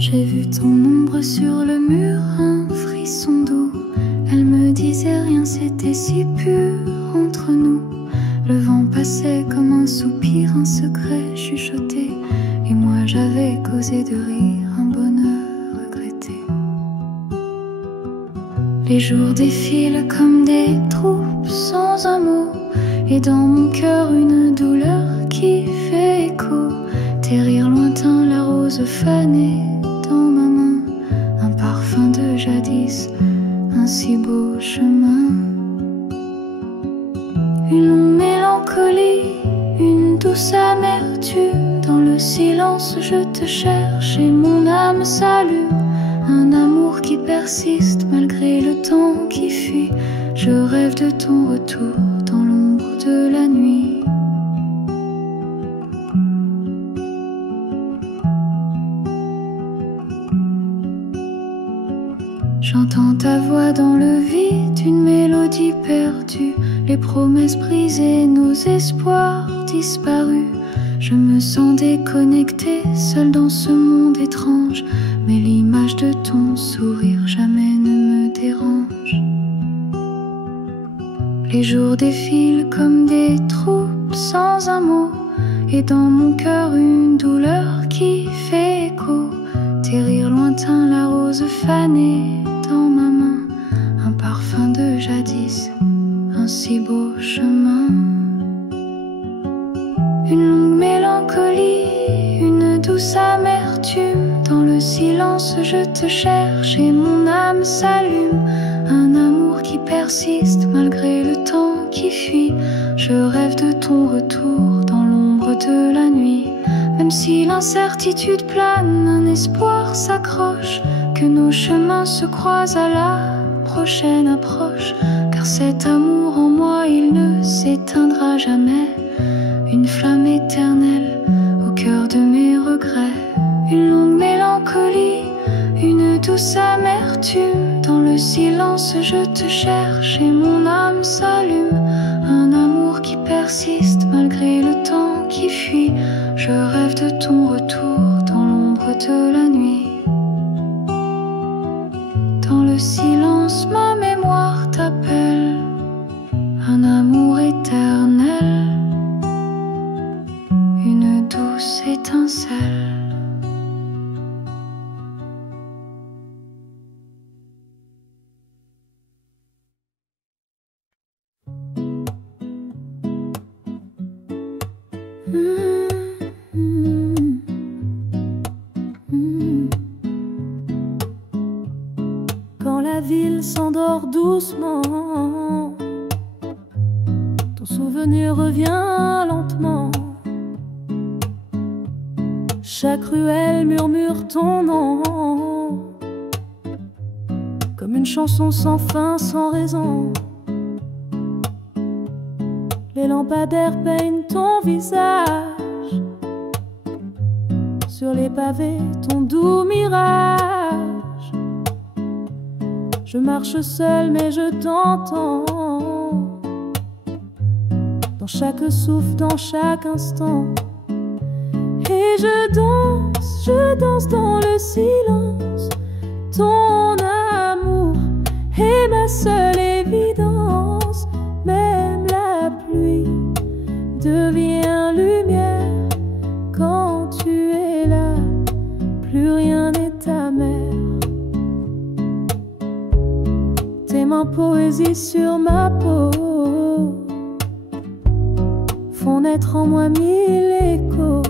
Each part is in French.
J'ai vu ton ombre sur le mur, un frisson doux. Elle me disait rien, c'était si pur entre nous. Le vent passait comme un soupir, un secret chuchoté. Et moi j'avais causé de rire, un bonheur regretté. Les jours défilent comme des troupes sans un mot. Et dans mon cœur une douleur qui fait écho. Tes rires lointains, la rose fanée dans ma main. Un parfum de jadis, un si beau chemin. Une longue mélancolie, une douce amertume. Dans le silence je te cherche et mon âme s'allume. Un amour qui persiste malgré le temps qui fuit. Je rêve de ton retour dans l'ombre de la nuit. J'entends ta voix dans le vide, une mélodie perdue. Les promesses brisées, nos espoirs disparus. Je me sens déconnectée, seule dans ce monde étrange. Mais l'image de ton sourire jamais ne me dérange. Les jours défilent comme des troupes sans un mot. Et dans mon cœur une douleur qui fait écho. Tes rires lointains, la rose fanée dans ma main. Un parfum de jadis, un si beau chemin. Une longue mélancolie, une douce amertume. Dans le silence je te cherche et mon âme s'allume. Un amour qui persiste malgré le temps qui fuit. Je rêve de ton retour dans l'ombre de la nuit. Même si l'incertitude plane, un espoir s'accroche. Que nos chemins se croisent à la prochaine approche. Car cet amour en moi, il ne s'éteindra jamais. Une flamme éternelle au cœur de mes regrets. Une longue mélancolie, une douce amertume. Dans le silence je te cherche et mon âme s'allume. Un amour qui persiste malgré le temps qui fuit. Je rêve de ton retour dans l'ombre de la nuit. Dans le silence ma mémoire t'appelle. Un amour éternel, une douce étincelle. Quand la ville s'endort doucement, ton souvenir revient lentement. Chaque ruelle murmure ton nom, comme une chanson sans fin, sans raison. Les lampadaires peignent ton visage, sur les pavés ton doux mirage. Je marche seule mais je t'entends, dans chaque souffle, dans chaque instant. Et je danse dans le silence. Ton amour est ma seule évidence. Même la pluie devient lumière quand tu es là. Plus rien n'est amer. Tes mains poésie sur ma peau font naître en moi mille échos.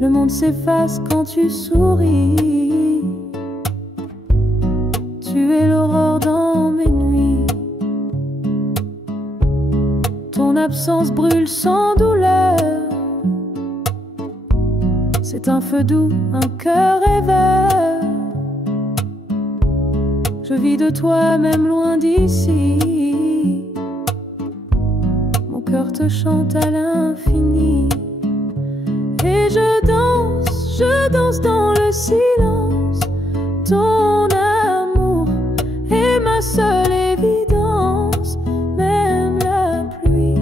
Le monde s'efface quand tu souris. Tu es l'aurore dans mes nuits. Ton absence brûle sans douleur. C'est un feu doux, un cœur rêveur. Je vis de toi même loin d'ici. Mon cœur te chante à l'infini. Et je danse dans le silence. Ton amour est ma seule évidence. Même la pluie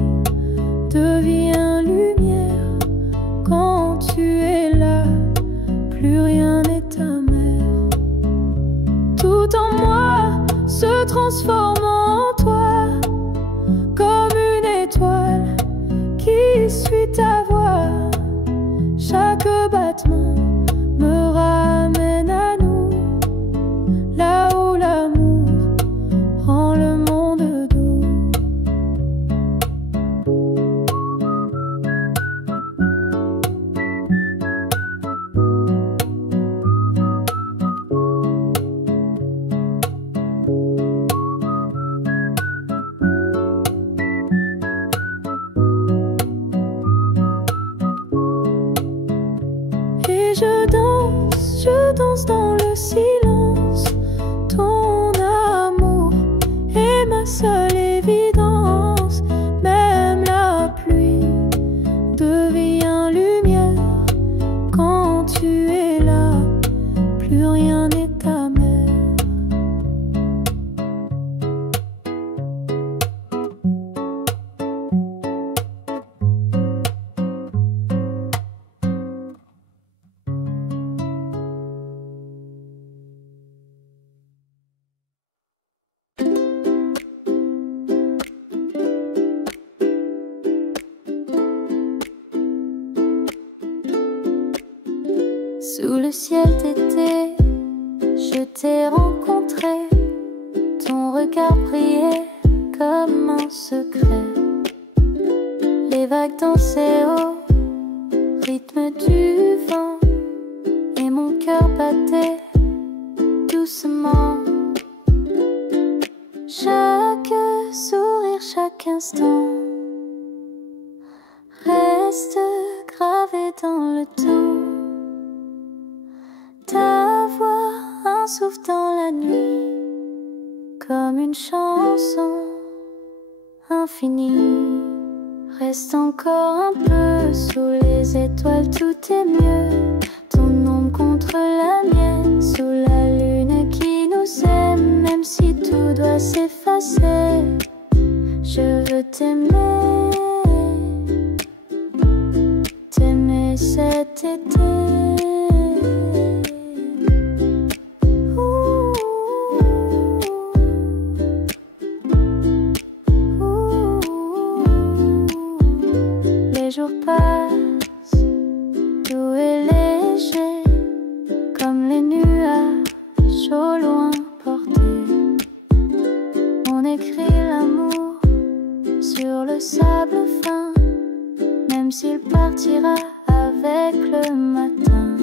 devient lumière quand tu es là. transformant en toi comme une étoile qui suit ta voix. Chaque battement me ramène à nous, là où l'amour rend le monde doux. Et je danse dans le silence. Ton amour est ma seule évidence. Même la pluie devient lumière quand tu es là. Plus rien n'est amer. Sous le ciel d'été, je t'ai rencontré. Ton regard brillait comme un secret. Les vagues dansaient au rythme du vent et mon cœur battait doucement. Chaque sourire, chaque instant reste gravé dans le temps. Ta voix, un souffle dans la nuit, comme une chanson infinie. Reste encore un peu sous les étoiles, tout est mieux. Ton ombre contre la mienne, sous la lune qui nous aime. Même si tout doit s'effacer, je veux t'aimer, t'aimer cet été. Les jours passent, tout est léger, comme les nuages au loin portés. On écrit l'amour sur le sable fin, même s'il partira avec le matin.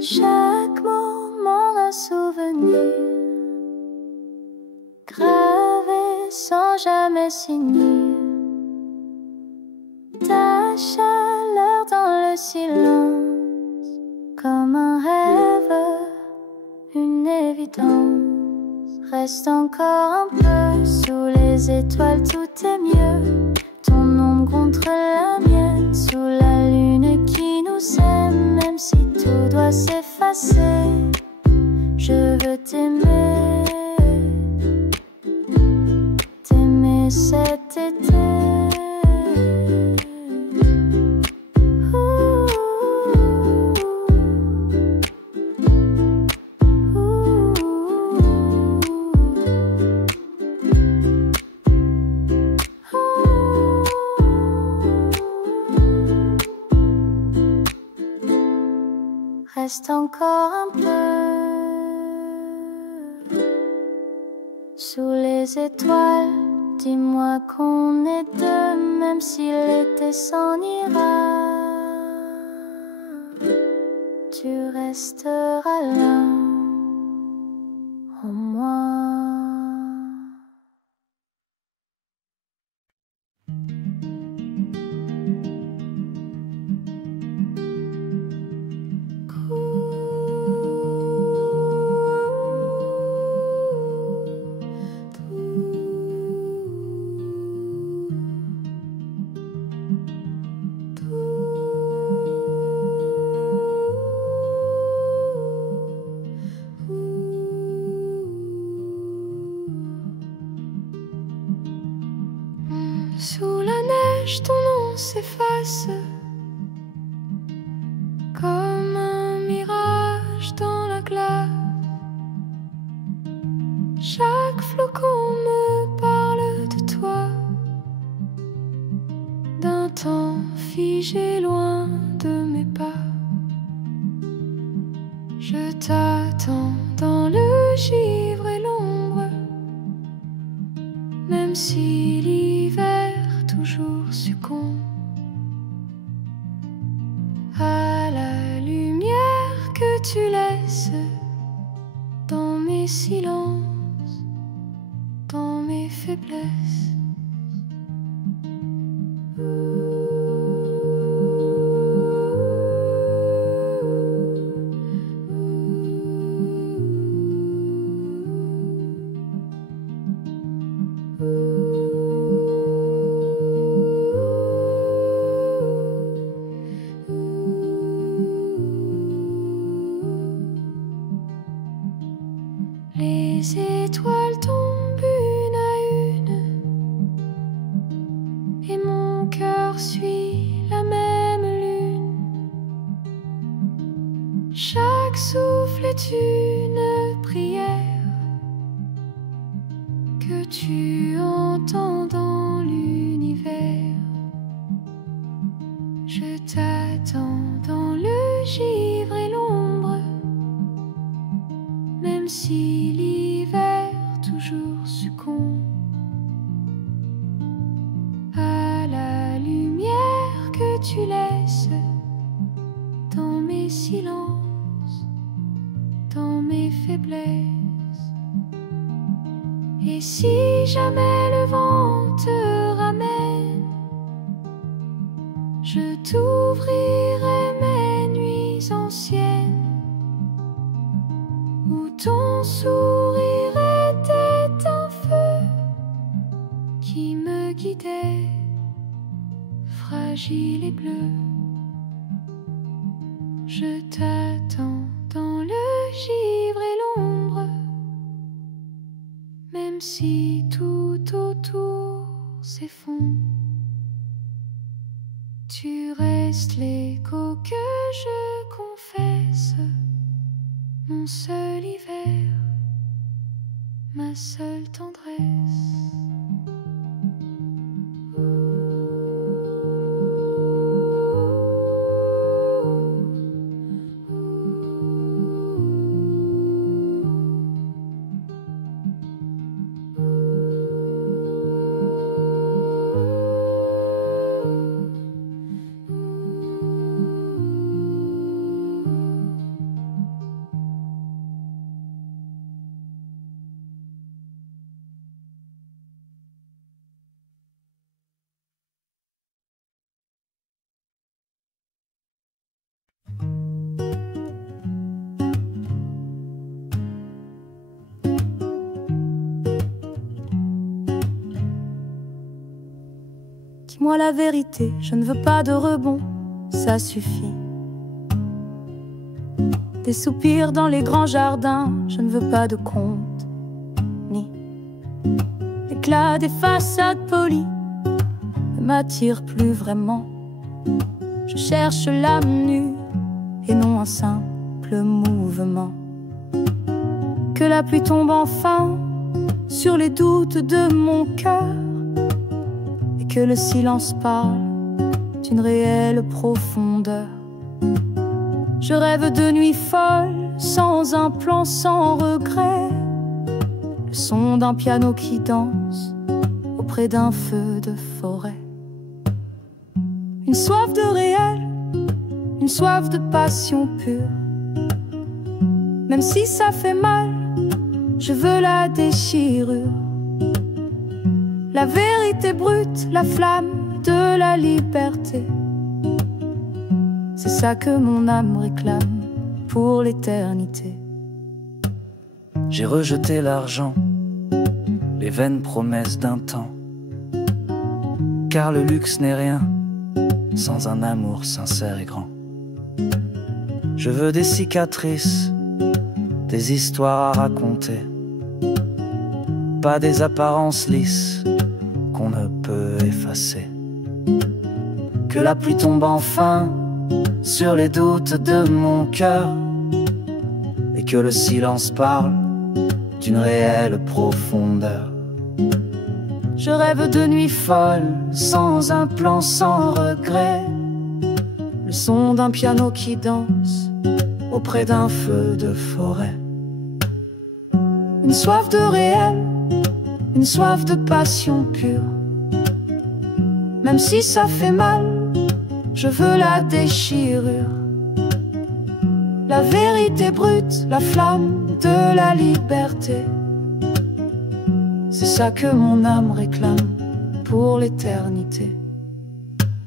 Chaque moment un souvenir, gravé sans jamais signer. Ta chaleur dans le silence, comme un rêve, une évidence. Reste encore un peu sous les étoiles, tout est mieux. Ton ombre contre la mienne, sous la lune qui nous aime. Même si tout doit s'effacer, je veux t'aimer, t'aimer cet été. Reste encore un peu sous les étoiles. Dis-moi qu'on est deux, même si l'été s'en ira. Tu resteras là en moi. Sous la neige, ton nom s'efface comme un mirage dans la glace. Chaque flocon me parle de toi, d'un temps figé loin de mes pas. Je t'attends dans le givre et l'ombre, même si l'hiver toujours succombe à la lumière que tu laisses dans mes silences, dans mes faiblesses. Les étoiles tombent une à une et mon cœur suit la même lune. Chaque souffle est une prière que tu entends dans l'univers. Je t'attends dans le givre et l'ombre, même si l'hiver toujours succombe à la lumière que tu laisses dans mes silences, dans mes faiblesses. Et si jamais le vent te ramène, je t'ouvrirai mes nuits anciennes, où ton sourire était un feu qui me guidait, fragile et bleu. Je t'attends dans le givre et l'ombre, même si tout autour s'effondre. Tu restes l'écho que je confesse, mon seul hiver, ma seule tendresse. Dis-moi la vérité, je ne veux pas de rebond, ça suffit. Des soupirs dans les grands jardins, je ne veux pas de contes, ni l'éclat des façades polies ne m'attire plus vraiment. Je cherche l'âme nue et non un simple mouvement. Que la pluie tombe enfin sur les doutes de mon cœur, que le silence parle d'une réelle profondeur. Je rêve de nuits folles, sans un plan, sans regret, le son d'un piano qui danse auprès d'un feu de forêt. Une soif de réel, une soif de passion pure. Même si ça fait mal, je veux la déchirure. La vérité brute, la flamme de la liberté. C'est ça que mon âme réclame pour l'éternité. J'ai rejeté l'argent, les vaines promesses d'un temps, car le luxe n'est rien sans un amour sincère et grand. Je veux des cicatrices, des histoires à raconter, pas des apparences lisses qu'on ne peut effacer. Que la pluie tombe enfin sur les doutes de mon cœur, et que le silence parle d'une réelle profondeur. Je rêve de nuits folles, sans un plan, sans regret. Le son d'un piano qui danse auprès d'un feu de forêt. Une soif de réel, une soif de passion pure. Même si ça fait mal, je veux la déchirure. La vérité brute, la flamme de la liberté. C'est ça que mon âme réclame pour l'éternité.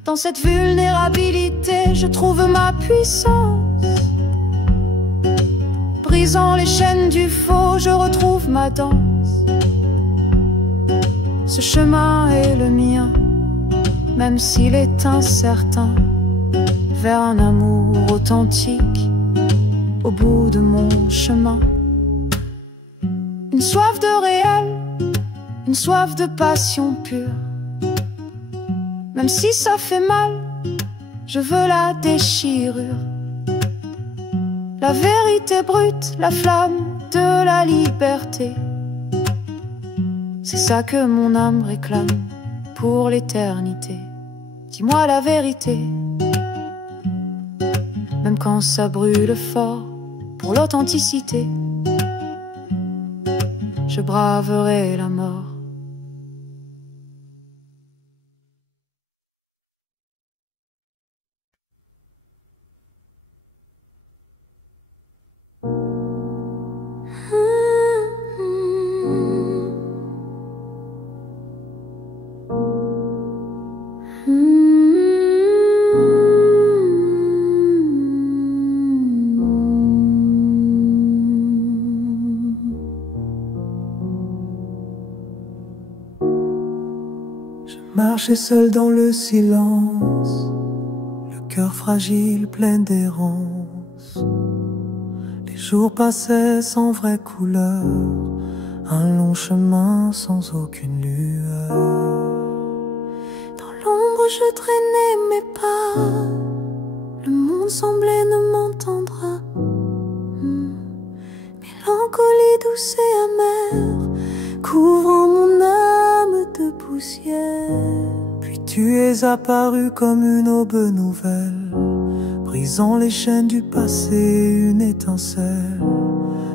Dans cette vulnérabilité, je trouve ma puissance. Brisant les chaînes du faux, je retrouve ma danse. Ce chemin est le mien, même s'il est incertain, vers un amour authentique au bout de mon chemin. Une soif de réel, une soif de passion pure. Même si ça fait mal, je veux la déchirure. La vérité brute, la flamme de la liberté. C'est ça que mon âme réclame pour l'éternité. Dis-moi la vérité, même quand ça brûle fort. Pour l'authenticité, je braverai la mort. Marcher seul dans le silence, le cœur fragile, plein d'errance. Les jours passaient sans vraie couleur, un long chemin sans aucune lueur. Dans l'ombre je traînais mes pas, le monde semblait ne m'entendre. Mélancolie douce et amère, couvrant mon âme de poussière. Puis tu es apparu comme une aube nouvelle, brisant les chaînes du passé, une étincelle.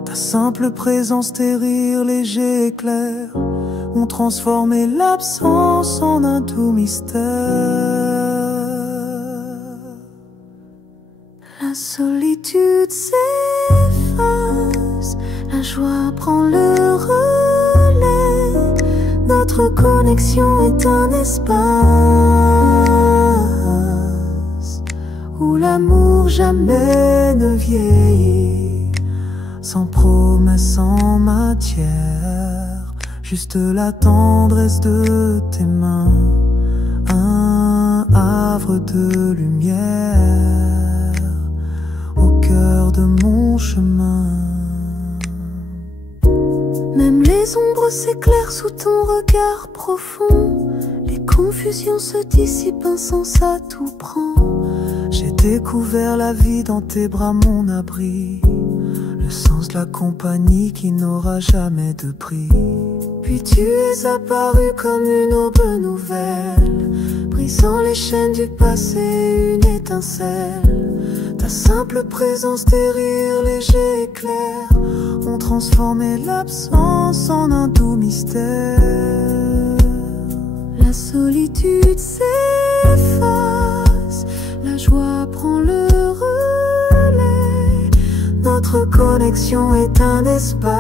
Ta simple présence, tes rires légers et clairs, ont transformé l'absence en un doux mystère. La solitude s'efface, la joie prend le relais. Notre connexion est un espace où l'amour jamais ne vieillit, sans promesse, sans matière, juste la tendresse de tes mains, un havre de lumière au cœur de mon chemin. Même les ombres s'éclairent sous ton regard profond, les confusions se dissipent, un sens à tout prend. J'ai découvert la vie dans tes bras, mon abri, le sens de la compagnie qui n'aura jamais de prix. Puis tu es apparu comme une aube nouvelle, brisant les chaînes du passé, une étincelle. Ta simple présence, tes rires légers et clairs, ont transformé l'absence en un doux mystère. La solitude s'efface, la joie prend le relais. Notre connexion est un espace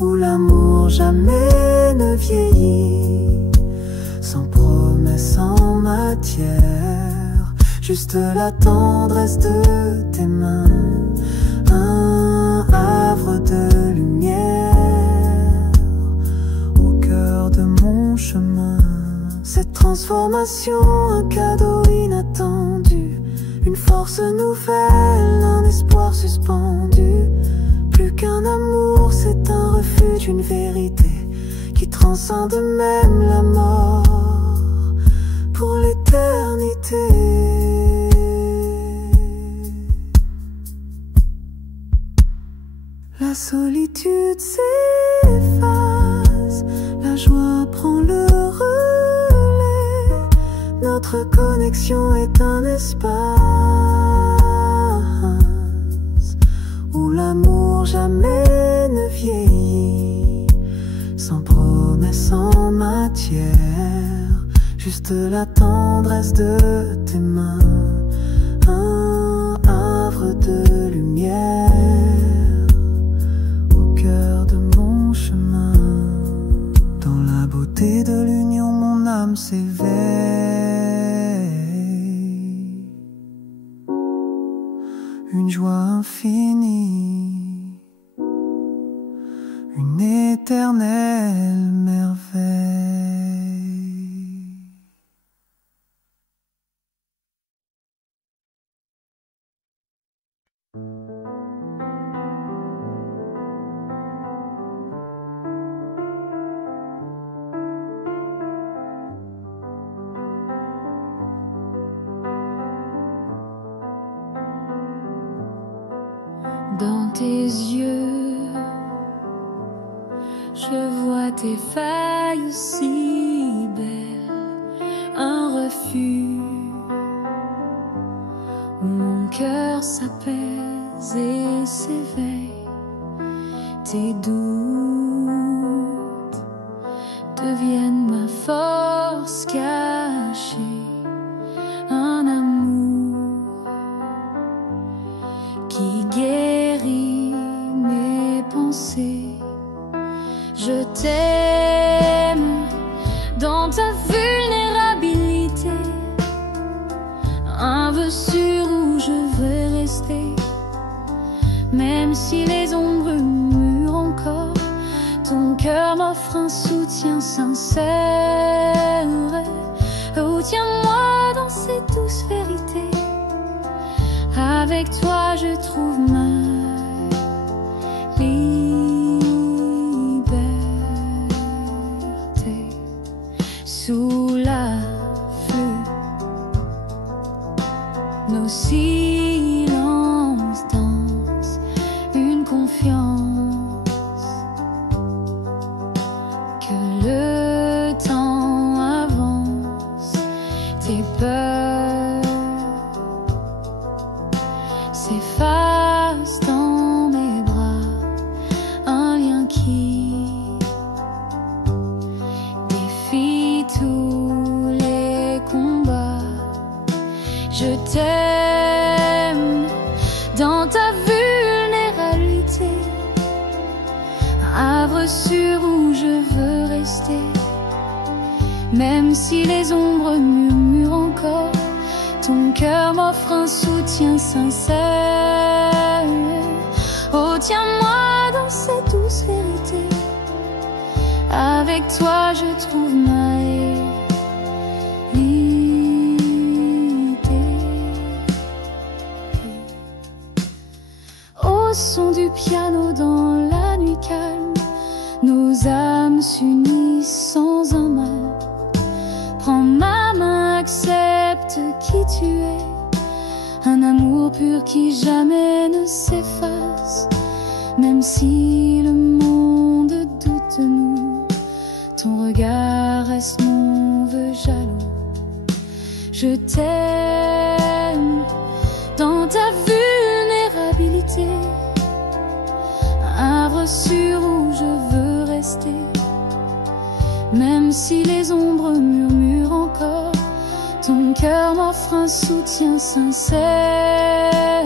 où l'amour jamais ne vieillit, sans promesse, sans matière, juste la tendresse de tes mains, un havre de lumière au cœur de mon chemin. Cette transformation, un cadeau inattendu, une force nouvelle, un espoir suspendu. Plus qu'un amour, c'est un refuge, une vérité qui transcende même la mort pour l'éternité. La solitude s'efface, la joie prend le relais. Notre connexion est un espace où l'amour jamais ne vieillit. Sans promesse en matière, juste la tendresse de tes mains. Un havre de lumière au cœur de mon chemin. Dans la beauté de l'union, mon âme s'éveille. Une joie infinie, une éternelle merveille. Dans tes yeux, je vois tes failles si belles, un refuge où mon cœur s'apaise et s'éveille. Tes doutes deviennent ma force cachée, un amour qui guérit mes pensées. Je t'aime dans ta vulnérabilité, un vœu sûr où je veux rester. Même si les ombres murent encore, ton cœur m'offre un soutien sincère. Oh, tiens-moi dans cette douce vérité. Avec toi je trouve ma liberté. Sous la flûte, nos silences dansent une confiance que le temps avance. Tes peurs s'efface dans mes bras, un lien qui défie tous les combats. Je t'aime dans ta vulnérabilité, havre sûr où je veux rester. Même si les ombres murmurent encore, ton cœur m'offre un soutien sincère. Oh, tiens-moi dans cette douce vérité. Avec toi je trouve ma liberté. Au son du piano dans la nuit calme, nos âmes s'unissent sans un mal. Prends ma main, accepte qui tu es, un amour pur qui jamais ne s'efface. Même si le monde doute de nous, ton regard reste mon vœu jaloux. Je t'aime dans ta vulnérabilité, un havre sûr où je veux rester. Même si les ombres murmurent encore, ton cœur m'offre un soutien sincère.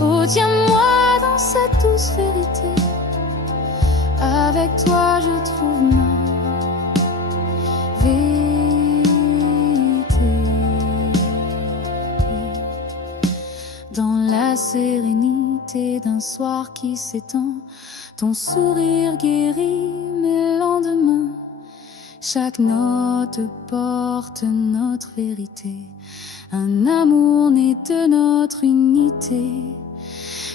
Oh, tiens-moi dans cette douce vérité. Avec toi je trouve ma vérité. Dans la sérénité d'un soir qui s'étend, ton sourire guérit mes lendemains. Chaque note porte notre vérité, un amour né de notre unité.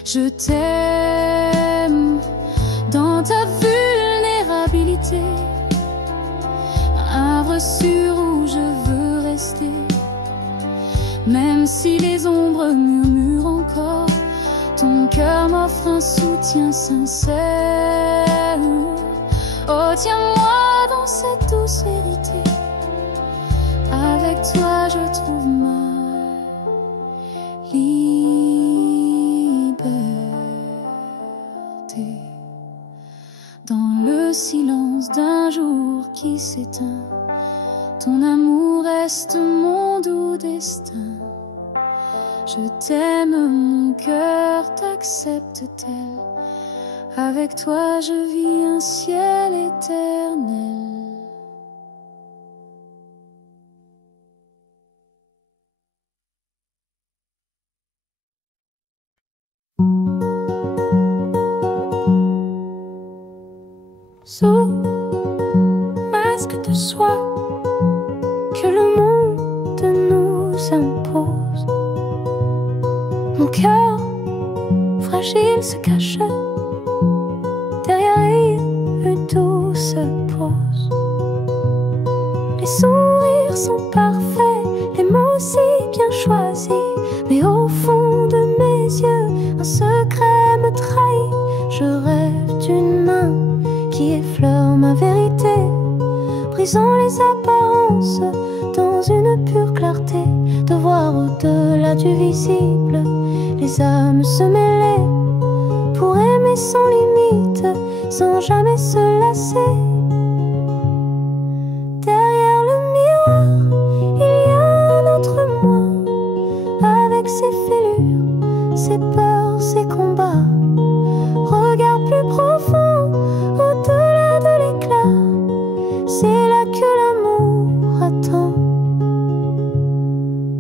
Je t'aime dans ta vulnérabilité, un havre sûr où je veux rester. Même si les ombres murmurent encore, ton cœur m'offre un soutien tien sincère. Oh, tiens-moi dans cette douce vérité. Avec toi je trouve ma liberté. Dans le silence d'un jour qui s'éteint, ton amour reste mon doux destin. Je t'aime, mon cœur t'accepte tel. Avec toi je vis un ciel éternel. Sous masque de soie que le monde nous impose, mon cœur fragile se cache derrière une douce pose. Les sourires sont parfaits, les mots si bien choisis, mais au fond de mes yeux un secret me trahit. Je rêve d'une main qui effleure ma vérité, brisant les apparences dans une pure clarté, de voir au-delà du visible les âmes se mêler, pour aimer sans limite, sans jamais se lasser. Derrière le miroir, il y a un autre moi, avec ses fêlures, ses peurs, ses combats. Regard plus profond, au-delà de l'éclat, c'est là que l'amour attend.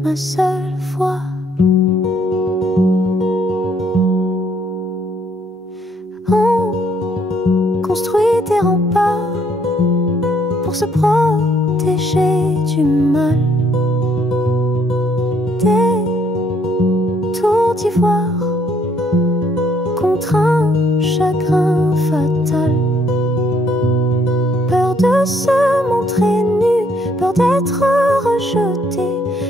Ma seule foi. On construit des remparts pour se protéger du mal, des tours d'ivoire contre un chagrin fatal. Peur de se montrer nu, peur d'être rejeté,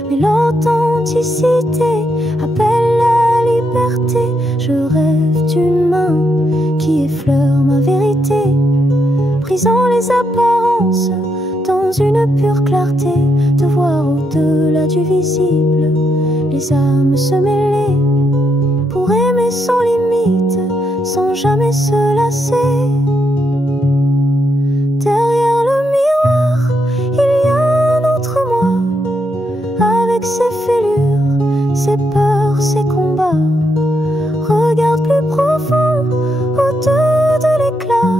mais l'authenticité appelle la liberté. Je rêve d'une main qui effleure ma vérité, brisant les apparences dans une pure clarté, de voir au-delà du visible les âmes se mêler, pour aimer sans limite, sans jamais se lasser. Derrière le miroir, il y a un autre moi, avec ses fêlures, ses peurs, ses combats. Regarde plus profond, au-delà de l'éclat,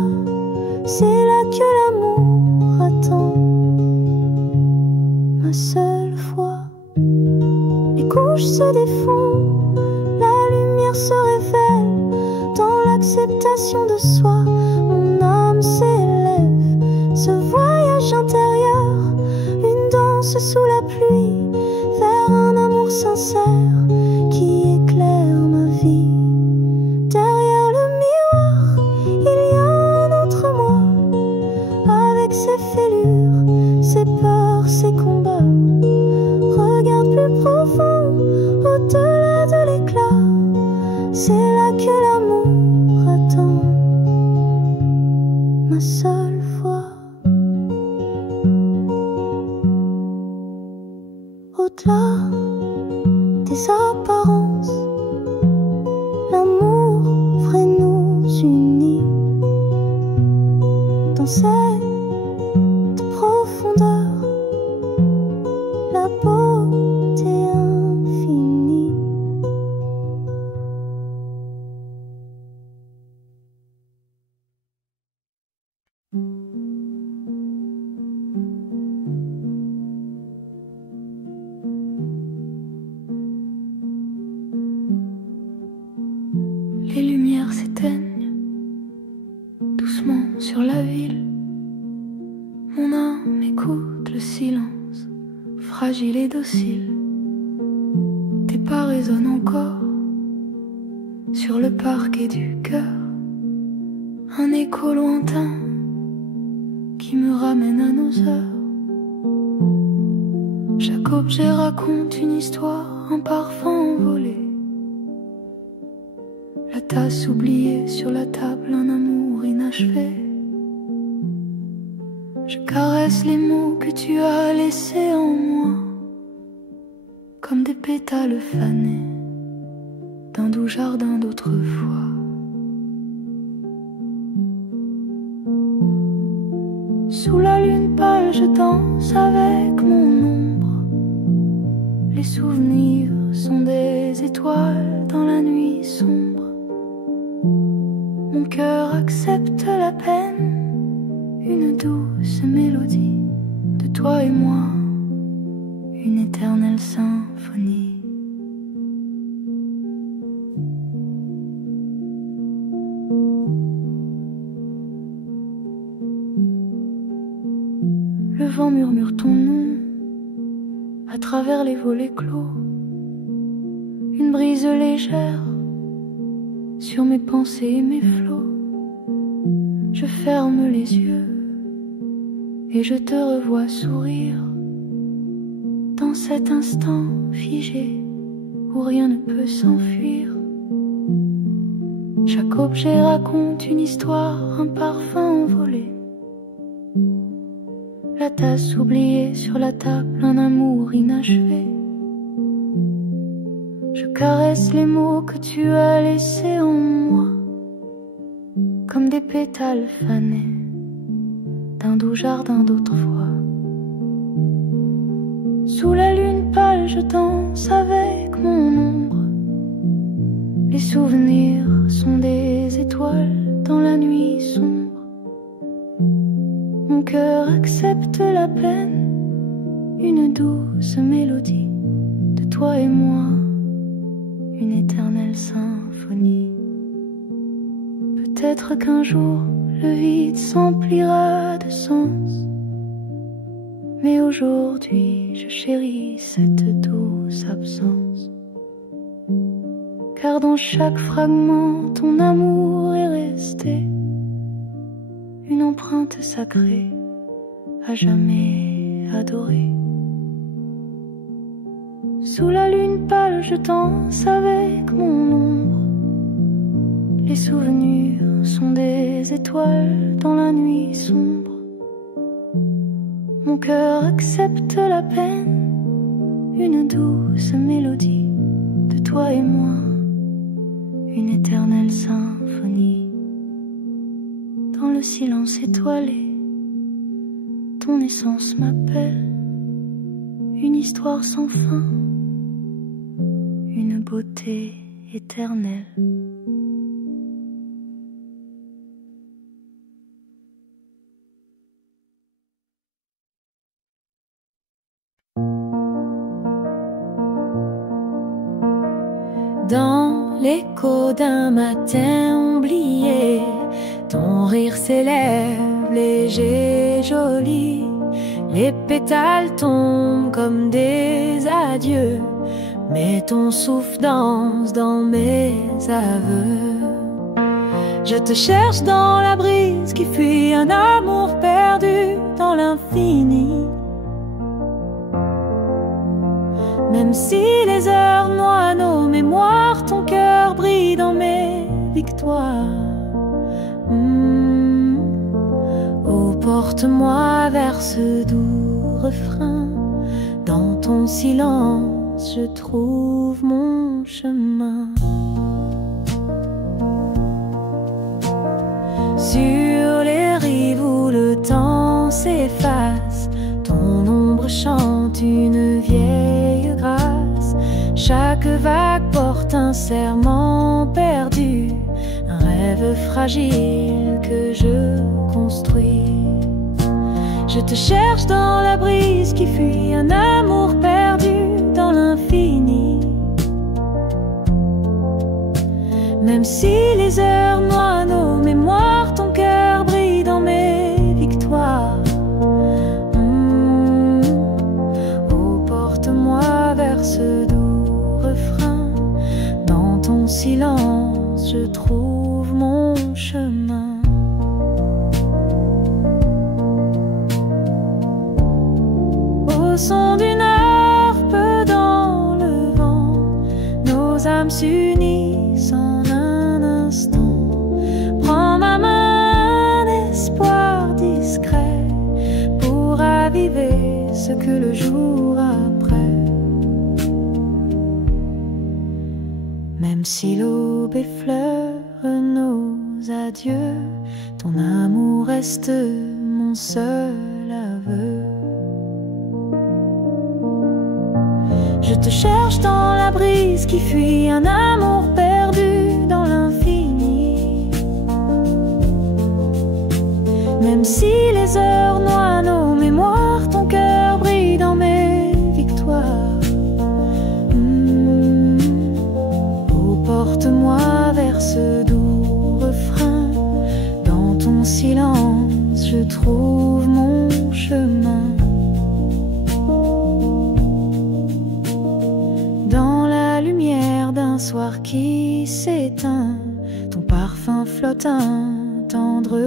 c'est là que l'amour attend. Ma seule foi. Les couches se défont, la lumière se révèle dans l'acceptation de soi. Mon âme s'élève, ce voyage intérieur, une danse sous la pluie, vers un amour sincère qui éclaire ma vie. Derrière le miroir, il y a un autre moi, avec ses fêlures, ses peurs, ses combats. Regarde plus profond, au-delà de l'éclat, c'est là que l'amour attend. Ma seule foi. Au-delà des apparences, l'amour vrai nous unit. Dans cette profondeur, la beauté infinie. Les lumières s'éteignent doucement sur la ville. Mon âme écoute le silence, fragile et docile. Tes pas résonnent encore sur le parquet du cœur, un écho lointain qui me ramène à nos heures. Chaque objet raconte une histoire, un parfum envolé. La tasse oubliée sur la table, un amour inachevé. Je caresse les mots que tu as laissés en moi, comme des pétales fanés d'un doux jardin d'autrefois. Sous la lune pâle, je danse avec mon ombre. Les souvenirs sont des étoiles dans la nuit sombre. Mon cœur accepte la peine, une douce mélodie de toi et moi, une éternelle symphonie. Le vent murmure ton nom à travers les volets clos. Une brise légère sur mes pensées et mes flots. Je ferme les yeux et je te revois sourire dans cet instant figé où rien ne peut s'enfuir. Chaque objet raconte une histoire, un parfum envolé. La tasse oubliée sur la table, un amour inachevé. Je caresse les mots que tu as laissés en moi, comme des pétales fanés d'un doux jardin d'autrefois. Sous la lune pâle, je danse avec mon ombre. Les souvenirs sont des étoiles dans la nuit sombre. Mon cœur accepte la peine, une douce mélodie de toi et moi, une éternelle symphonie. Peut-être qu'un jour le vide s'emplira de sens, mais aujourd'hui je chéris cette douce absence. Car dans chaque fragment ton amour est resté, une empreinte sacrée, à jamais adorée. Sous la lune pâle, je danse avec mon ombre. Les souvenirs sont des étoiles dans la nuit sombre. Mon cœur accepte la peine, une douce mélodie de toi et moi, une éternelle symphonie. Dans le silence étoilé, ton essence m'appelle, une histoire sans fin, une beauté éternelle. Dans l'écho d'un matin oublié, ton rire s'élève, léger, joli. Les pétales tombent comme des adieux, mais ton souffle danse dans mes aveux. Je te cherche dans la brise qui fuit, un amour perdu dans l'infini. Même si les heures noient nos mémoires, ton cœur brille dans mes victoires. Oh, porte-moi vers ce doux refrain. Dans ton silence, je trouve mon chemin. Sur les rives où le temps s'efface, ton ombre chante une vieille grâce. Chaque vague porte un serment perdu, un rêve fragile que je construis. Je te cherche dans la brise qui fuit, un amour perdu dans l'infini. Même si les heures noient nos mémoires, ton cœur brille dans mes victoires. Oh, porte-moi vers ce doux refrain. Dans ton silence, je trouve mon chemin. Au son d'une harpe dans le vent, nos âmes s'unissent en un ce que le jour après. Même si l'aube effleure nos adieux, ton amour reste mon seul aveu. Je te cherche dans la brise qui fuit, un amour perdu dans l'infini. Même si les heures noient nos mémoires, ton cœur brille dans mes victoires. Oh, porte-moi vers ce doux refrain. Dans ton silence, je trouve mon chemin. Dans la lumière d'un soir qui s'éteint, ton parfum flotte un tendre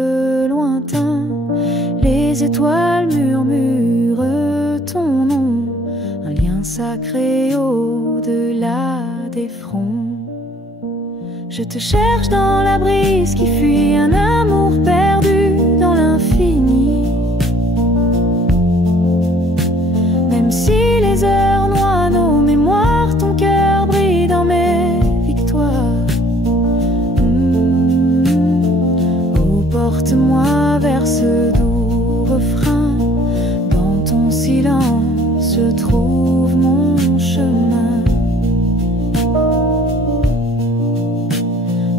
lointain. Les étoiles murmurent ton nom, un lien sacré au-delà des fronts. Je te cherche dans la brise qui fuit, un amour perdu dans l'infini. Même si les heures noient nos mémoires, ton cœur brille dans mes victoires. Oh, porte-moi vers ce doux refrain. Dans ton silence, je trouve mon chemin.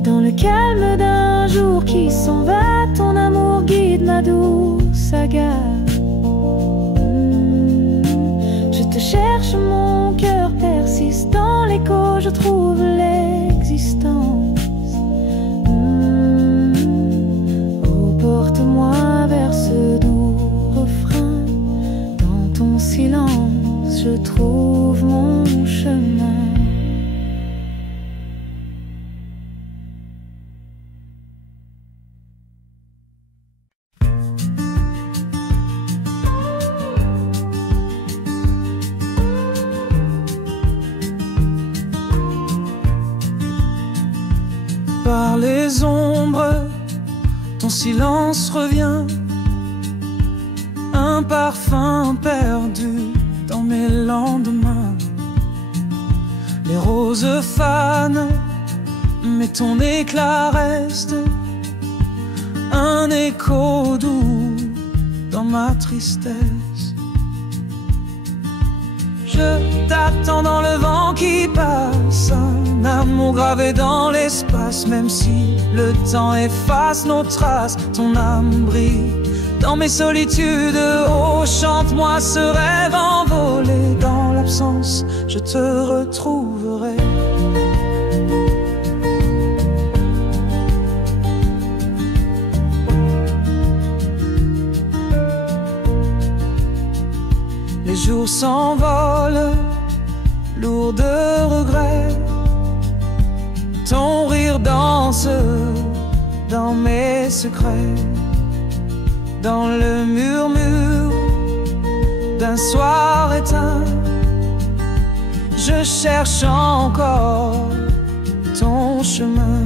Dans le calme d'un jour qui s'en va, ton amour guide ma douce saga. Je te cherche, mon cœur persiste. Dans l'écho, je trouve l'existence. Oh, porte-moi vers ce doux refrain. Dans ton silence, je trouve mon chemin. Par les ombres, ton silence revient, un parfum perdu dans mes lendemains. Les roses fanent, mais ton éclat reste un écho doux dans ma tristesse. Je t'attends dans le vent qui passe, un amour gravé dans l'espace. Même si le temps efface nos traces, ton âme brille dans mes solitudes. Oh, chante-moi ce rêve envolé. Dans l'absence, je te retrouverai. Les jours s'envolent, lourds de regrets. Ton rire danse dans mes secrets. Dans le murmure d'un soir éteint, je cherche encore ton chemin.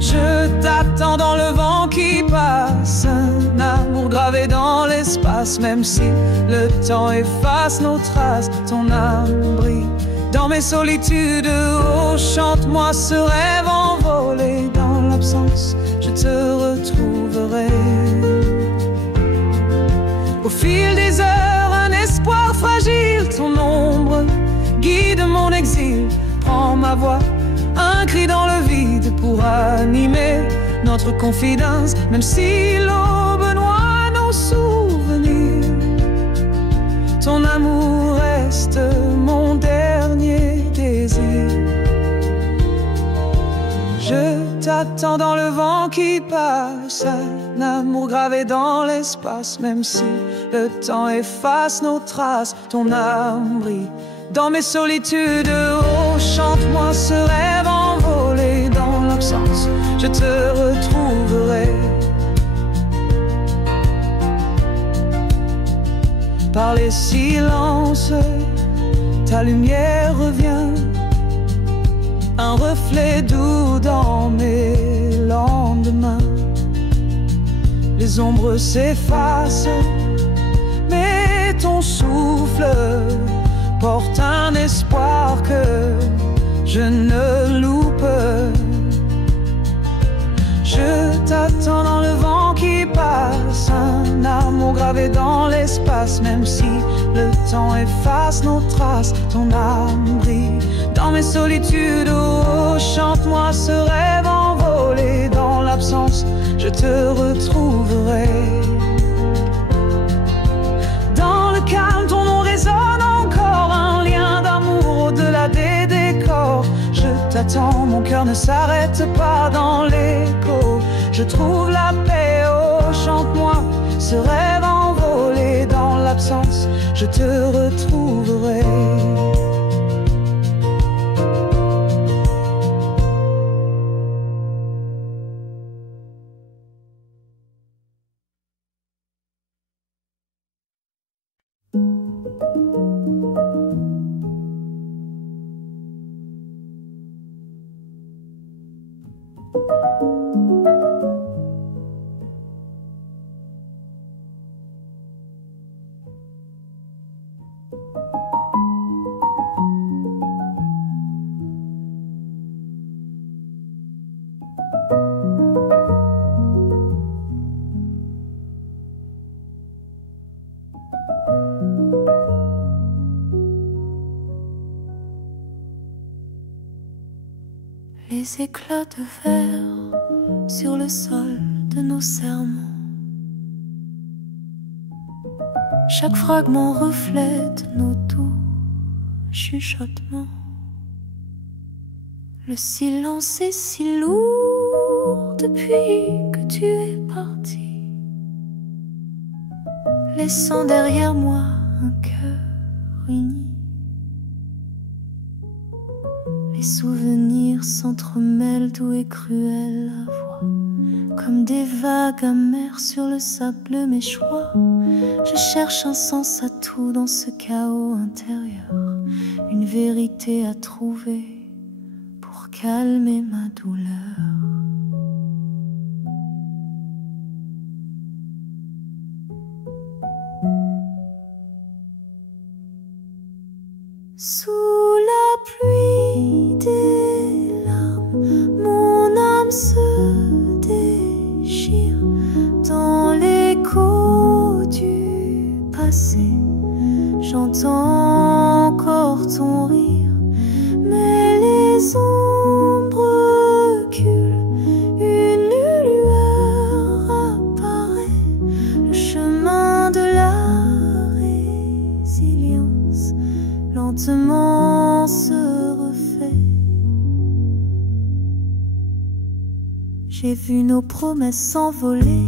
Je t'attends dans le vent qui passe, un amour gravé dans l'espace. Même si le temps efface nos traces, ton âme brille dans mes solitudes. Oh, chante-moi ce rêve envolé. Dans l'absence, je te retrouverai. Au fil des heures, un espoir fragile, ton ombre guide mon exil. Prends ma voix, un cri dans le vide pour animer notre confidence. Même si l'aube noie nos souvenirs, ton amour reste mon dernier désir. Je t'attends dans le vent qui passe, un amour gravé dans l'espace. Même si le temps efface nos traces, ton âme brille dans mes solitudes. Oh, chante-moi ce rêve envolé. Dans l'absence, je te retrouverai. Par les silences, ta lumière revient, un reflet doux dans mes lendemains. Les ombres s'effacent, ton souffle porte un espoir que je ne loupe. Je t'attends dans le vent qui passe, un amour gravé dans l'espace. Même si le temps efface nos traces, ton âme brille dans mes solitudes. Oh, chante-moi ce rêve envolé. Dans l'absence, je te retrouverai. Dans le calme, ton nom résonne encore, un lien d'amour au-delà des décors. Je t'attends, mon cœur ne s'arrête pas dans l'écho. Je trouve la paix, oh chante-moi ce rêve envolé. Dans l'absence, je te retrouverai. Les éclats de verre sur le sol de nos serments. Chaque fragment reflète nos doux chuchotements. Le silence est si lourd depuis que tu es parti, laissant derrière moi un cœur uni. Les souvenirs s'entremêlent, doux et cruels à voix, comme des vagues amères sur le sable. Mes choix, je cherche un sens à tout dans ce chaos intérieur, une vérité à trouver pour calmer ma douleur. Sous la pluie des larmes, mon âme se déchire dans l'écho du passé. J'entends encore ton rire, mais les ombres reculent. Une lueur apparaît, le chemin de la résilience lentement se refait. J'ai vu nos promesses s'envoler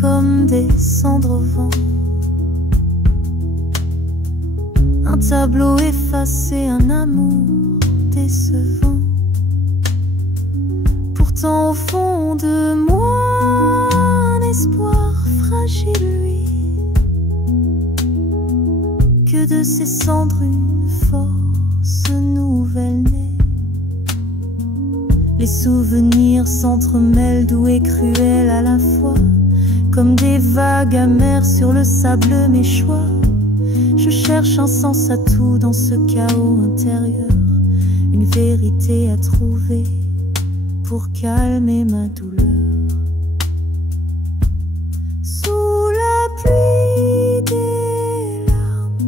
comme des cendres au vent, un tableau effacé, un amour décevant. Pourtant au fond de moi, un espoir fragile, lui, que de ces cendres une force nouvelle naît. Les souvenirs s'entremêlent, doux et cruels à la fois, comme des vagues amères sur le sable. Mes choix, je cherche un sens à tout dans ce chaos intérieur, une vérité à trouver pour calmer ma douleur. Sous la pluie des larmes,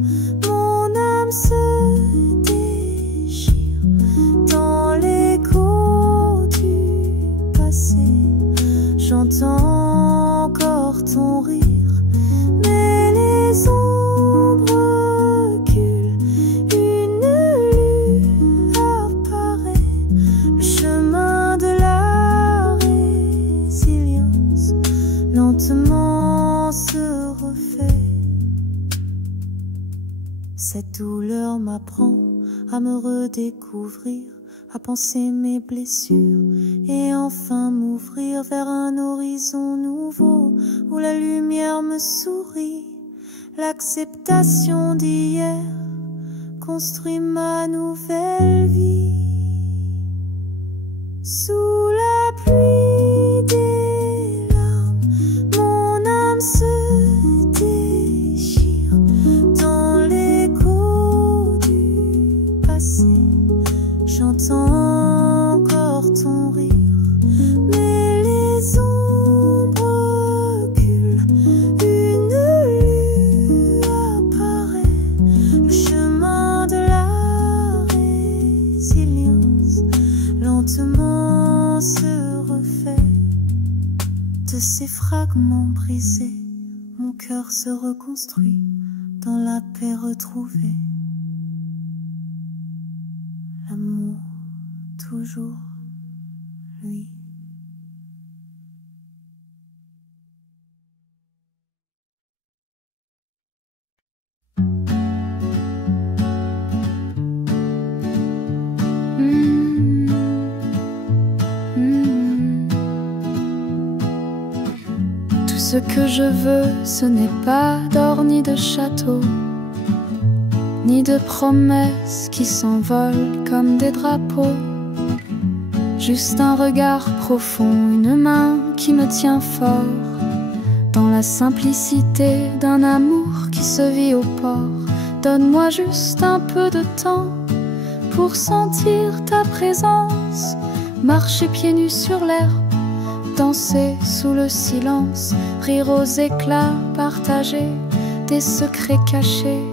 mon âme se déchire dans l'écho du passé. J'entends encore ton rire, mais les ombres reculent. Une lueur apparaît, le chemin de la résilience lentement se refait. Cette douleur m'apprend à me redécouvrir, à penser mes blessures et enfin m'ouvrir vers un horizon nouveau où la lumière me sourit. L'acceptation d'hier construit ma nouvelle vie. Sous la pluie des larmes, mon âme se déchire de ces fragments brisés, mon cœur se reconstruit dans la paix retrouvée. L'amour, toujours lui. Ce que je veux, ce n'est pas d'or ni de château, ni de promesses qui s'envolent comme des drapeaux. Juste un regard profond, une main qui me tient fort, dans la simplicité d'un amour qui se vit au port. Donne-moi juste un peu de temps pour sentir ta présence, marcher pieds nus sur l'herbe, danser sous le silence, rire aux éclats, partager des secrets cachés.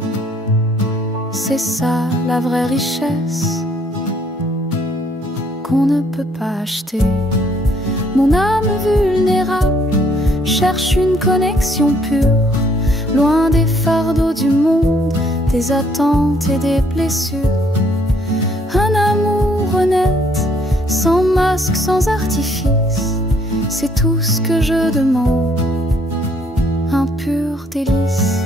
C'est ça la vraie richesse qu'on ne peut pas acheter. Mon âme vulnérable cherche une connexion pure, loin des fardeaux du monde, des attentes et des blessures. Un amour honnête, sans masque, sans artifice, c'est tout ce que je demande, un pur délice.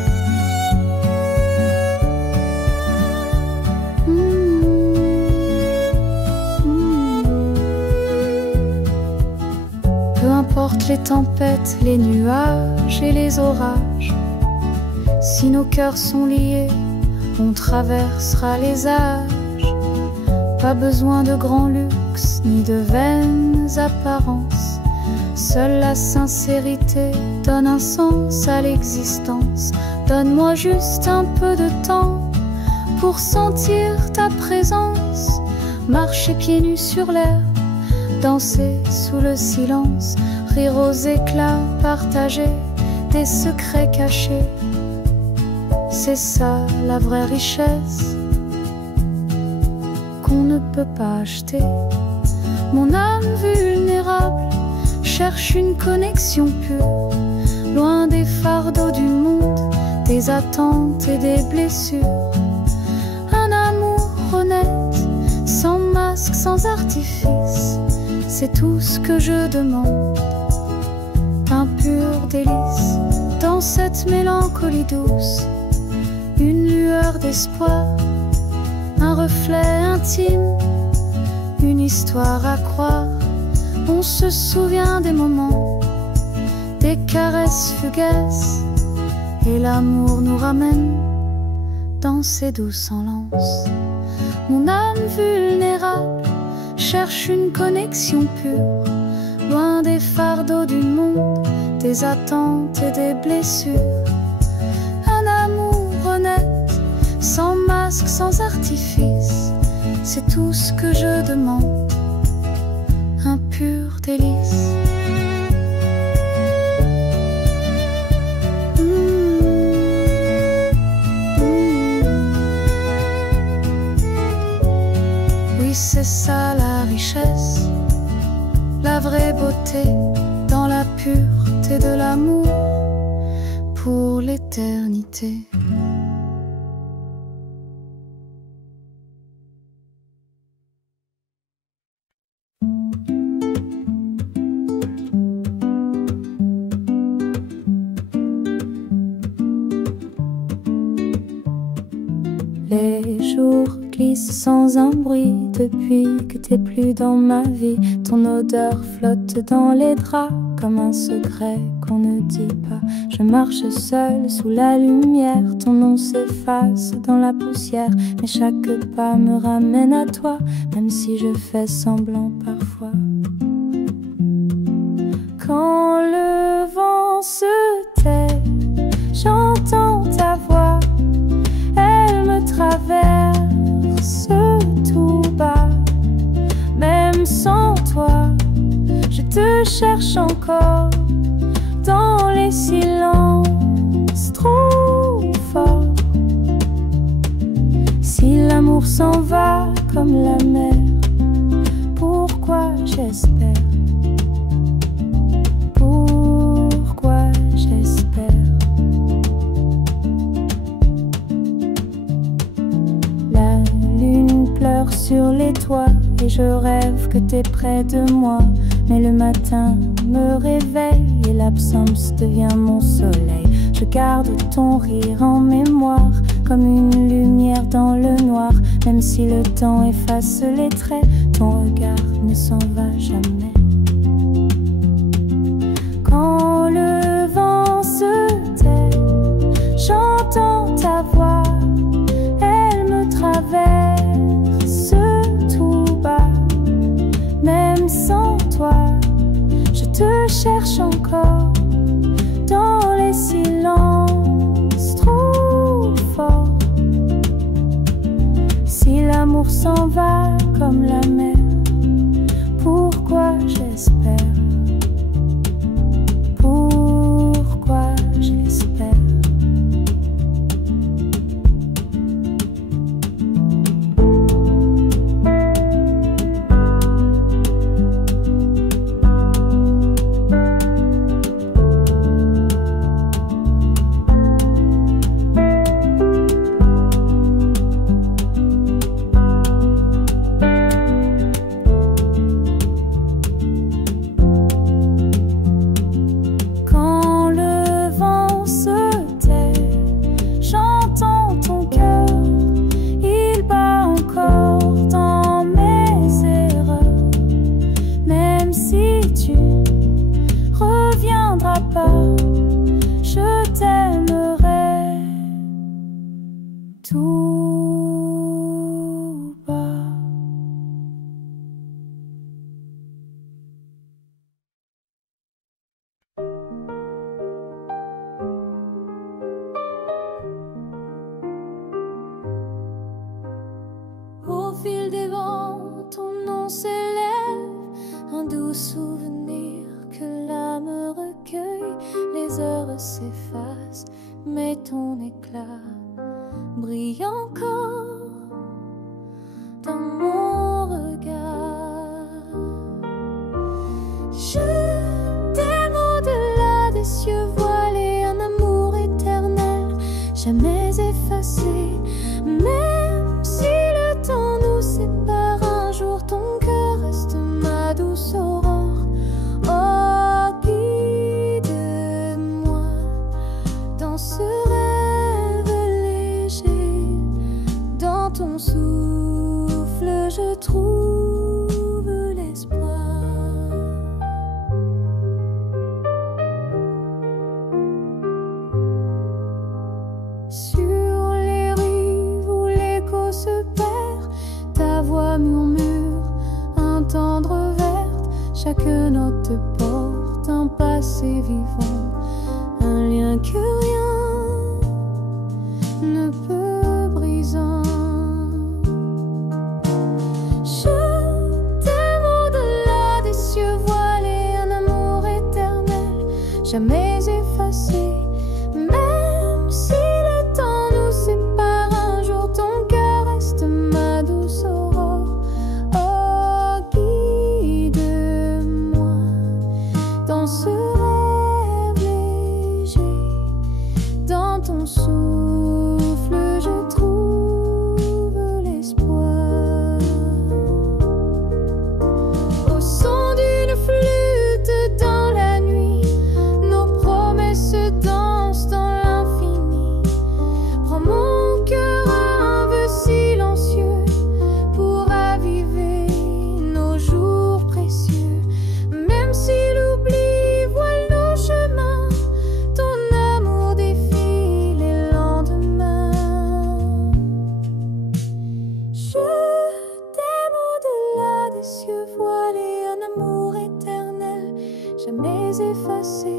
Peu importe les tempêtes, les nuages et les orages, si nos cœurs sont liés, on traversera les âges. Pas besoin de grand luxe, ni de vaines apparences. Seule la sincérité donne un sens à l'existence. Donne-moi juste un peu de temps pour sentir ta présence, marcher pieds nus sur l'herbe, danser sous le silence, rire aux éclats, partager des secrets cachés. C'est ça la vraie richesse qu'on ne peut pas acheter. Mon âme vulnérable cherche une connexion pure, loin des fardeaux du monde, des attentes et des blessures. Un amour honnête, sans masque, sans artifice, c'est tout ce que je demande, un pur délice. Dans cette mélancolie douce, une lueur d'espoir, un reflet intime, une histoire à croire. On se souvient des moments, des caresses fugaces, et l'amour nous ramène dans ses douces enlaces. Mon âme vulnérable cherche une connexion pure, loin des fardeaux du monde, des attentes et des blessures. Un amour honnête, sans masque, sans artifice, c'est tout ce que je demande, un pur délice. Oui, c'est ça la richesse, la vraie beauté, dans la pureté de l'amour pour l'éternité. Les jours glissent sans un bruit depuis que t'es plus dans ma vie. Ton odeur flotte dans les draps comme un secret qu'on ne dit pas. Je marche seule sous la lumière, ton nom s'efface dans la poussière, mais chaque pas me ramène à toi, même si je fais semblant parfois. Quand le vent se tait, j'entends ta voix, elle me traverse tout bas. Même sans toi, je te cherche encore dans les silences trop forts. Si l'amour s'en va comme la mer, pourquoi j'espère? Pourquoi toi et je rêve que t'es près de moi. Mais le matin me réveille et l'absence devient mon soleil. Je garde ton rire en mémoire comme une lumière dans le noir. Même si le temps efface les traits, ton regard ne s'en va jamais. Quand le vent se tait, j'entends ta voix, elle me traverse tout bas. Même sans toi, je te cherche encore dans les silences trop forts. Si l'amour s'en va comme la mer, pourquoi j'espère? Pourquoi j'espère? Au fil des vents, ton nom s'élève, un doux souvenir que l'âme recueille. Les heures s'effacent, mais ton éclat brille encore dans mon regard. Je t'aime au-delà des cieux voilés, un amour éternel, jamais effacé. Même si le temps nous sépare, un jour ton cœur reste ma douce aurore. Oh, guide-moi dans ce rêve léger, dans ton souffle je trouve l'espoir. Sur les rives où l'écho se perd, ta voix murmure un tendre verte. Chaque note porte un passé vivant, un lien que rien ne peut brisant. Je t'aime au-delà des cieux voilés, un amour éternel, jamais effacé. Même si le temps nous sépare, un jour ton cœur reste ma douce aurore. Oh, guide-moi dans ce rêve léger, dans ton souffle je trouve l'espoir. Au son d'une flûte dans la nuit, nos promesses dansent dans l'infini. Prends mon cœur à un vœu silencieux pour raviver nos jours précieux. Même si l'oubli voile nos chemins, ton amour défie les lendemains. Je t'aime au-delà des cieux voilés, un amour éternel, jamais effacé.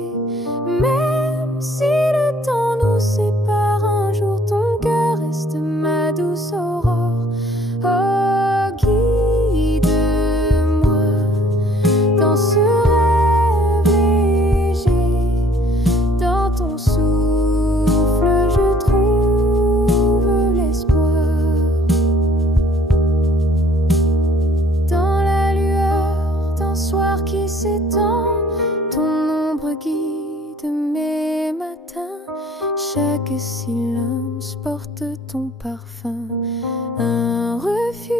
Même si le temps nous sépare, un jour ton cœur reste ma douce aurore. Oh, guide-moi dans ce rêve léger, dans ton souffle je trouve l'espoir. Dans la lueur d'un soir qui s'étend, ton ombre guide mes matins. Chaque silence porte ton parfum, un refuge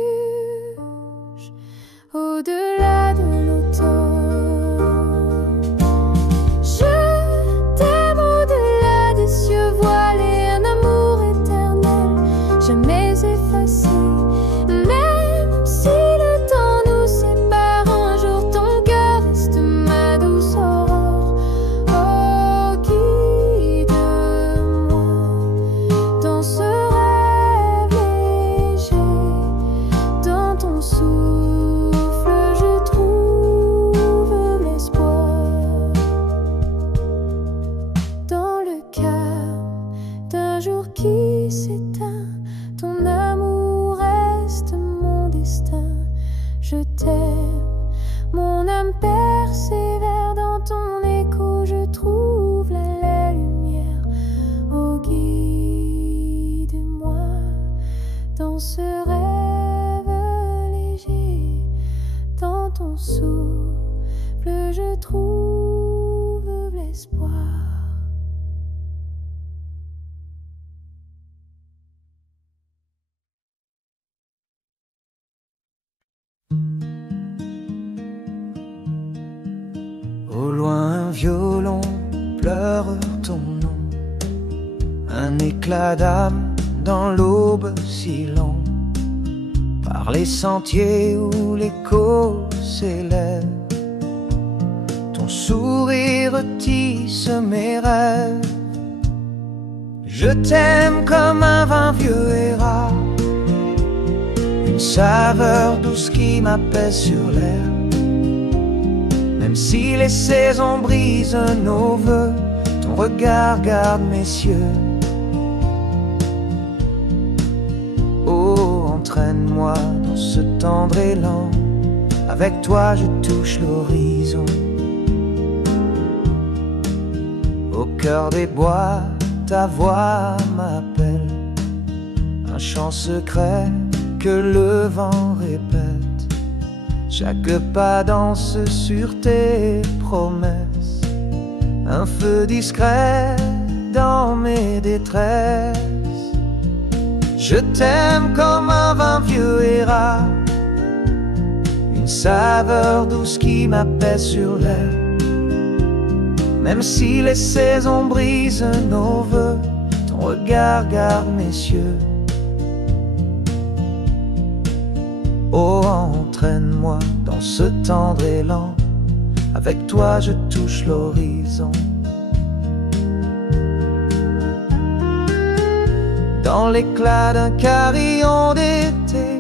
au-delà de l'automne. Je t'aime au-delà des cieux voilés, un amour éternel, jamais effacé. Même si le temps nous sépare, un jour ton cœur reste ma douce aurore. Oh, guide-moi dans ce rêve léger, dans ton souffle je trouve l'espoir. Dans le calme d'un jour qui s'éteint, ton amour reste mon destin. Je t'aime, mon âme persévère, dans ton écho je trouve la lumière. Oh, guide-moi dans ce rêve léger, dans ton souffle je trouve l'espoir. Au loin, un violon pleure ton nom, un éclat d'âme dans l'aube si long, par les sentiers où l'écho s'élève. Ton sourire tisse mes rêves. Je t'aime comme un vin vieux et rare, une saveur douce qui m'apaise sur l'air. Même si les saisons brisent nos vœux, ton regard garde mes cieux. Oh, entraîne-moi dans ce tendre élan, avec toi je touche l'horizon. Au cœur des bois, ta voix m'appelle, un chant secret que le vent répète. Chaque pas danse sur tes promesses, un feu discret dans mes détresses. Je t'aime comme un vin vieux et rare, une saveur douce qui m'apaise sur l'air. Même si les saisons brisent nos vœux, ton regard garde mes cieux. Oh, entraîne-moi dans ce tendre élan, avec toi je touche l'horizon. Dans l'éclat d'un carillon d'été,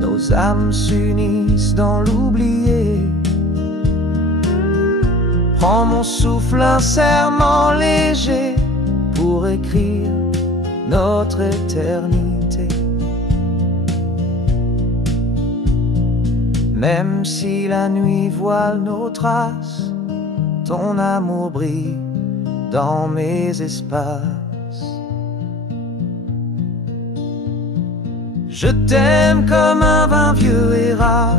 nos âmes s'unissent dans l'oublié. Prends mon souffle, un serment léger, pour écrire notre éternité. Même si la nuit voile nos traces, ton amour brille dans mes espaces. Je t'aime comme un vin vieux et rare,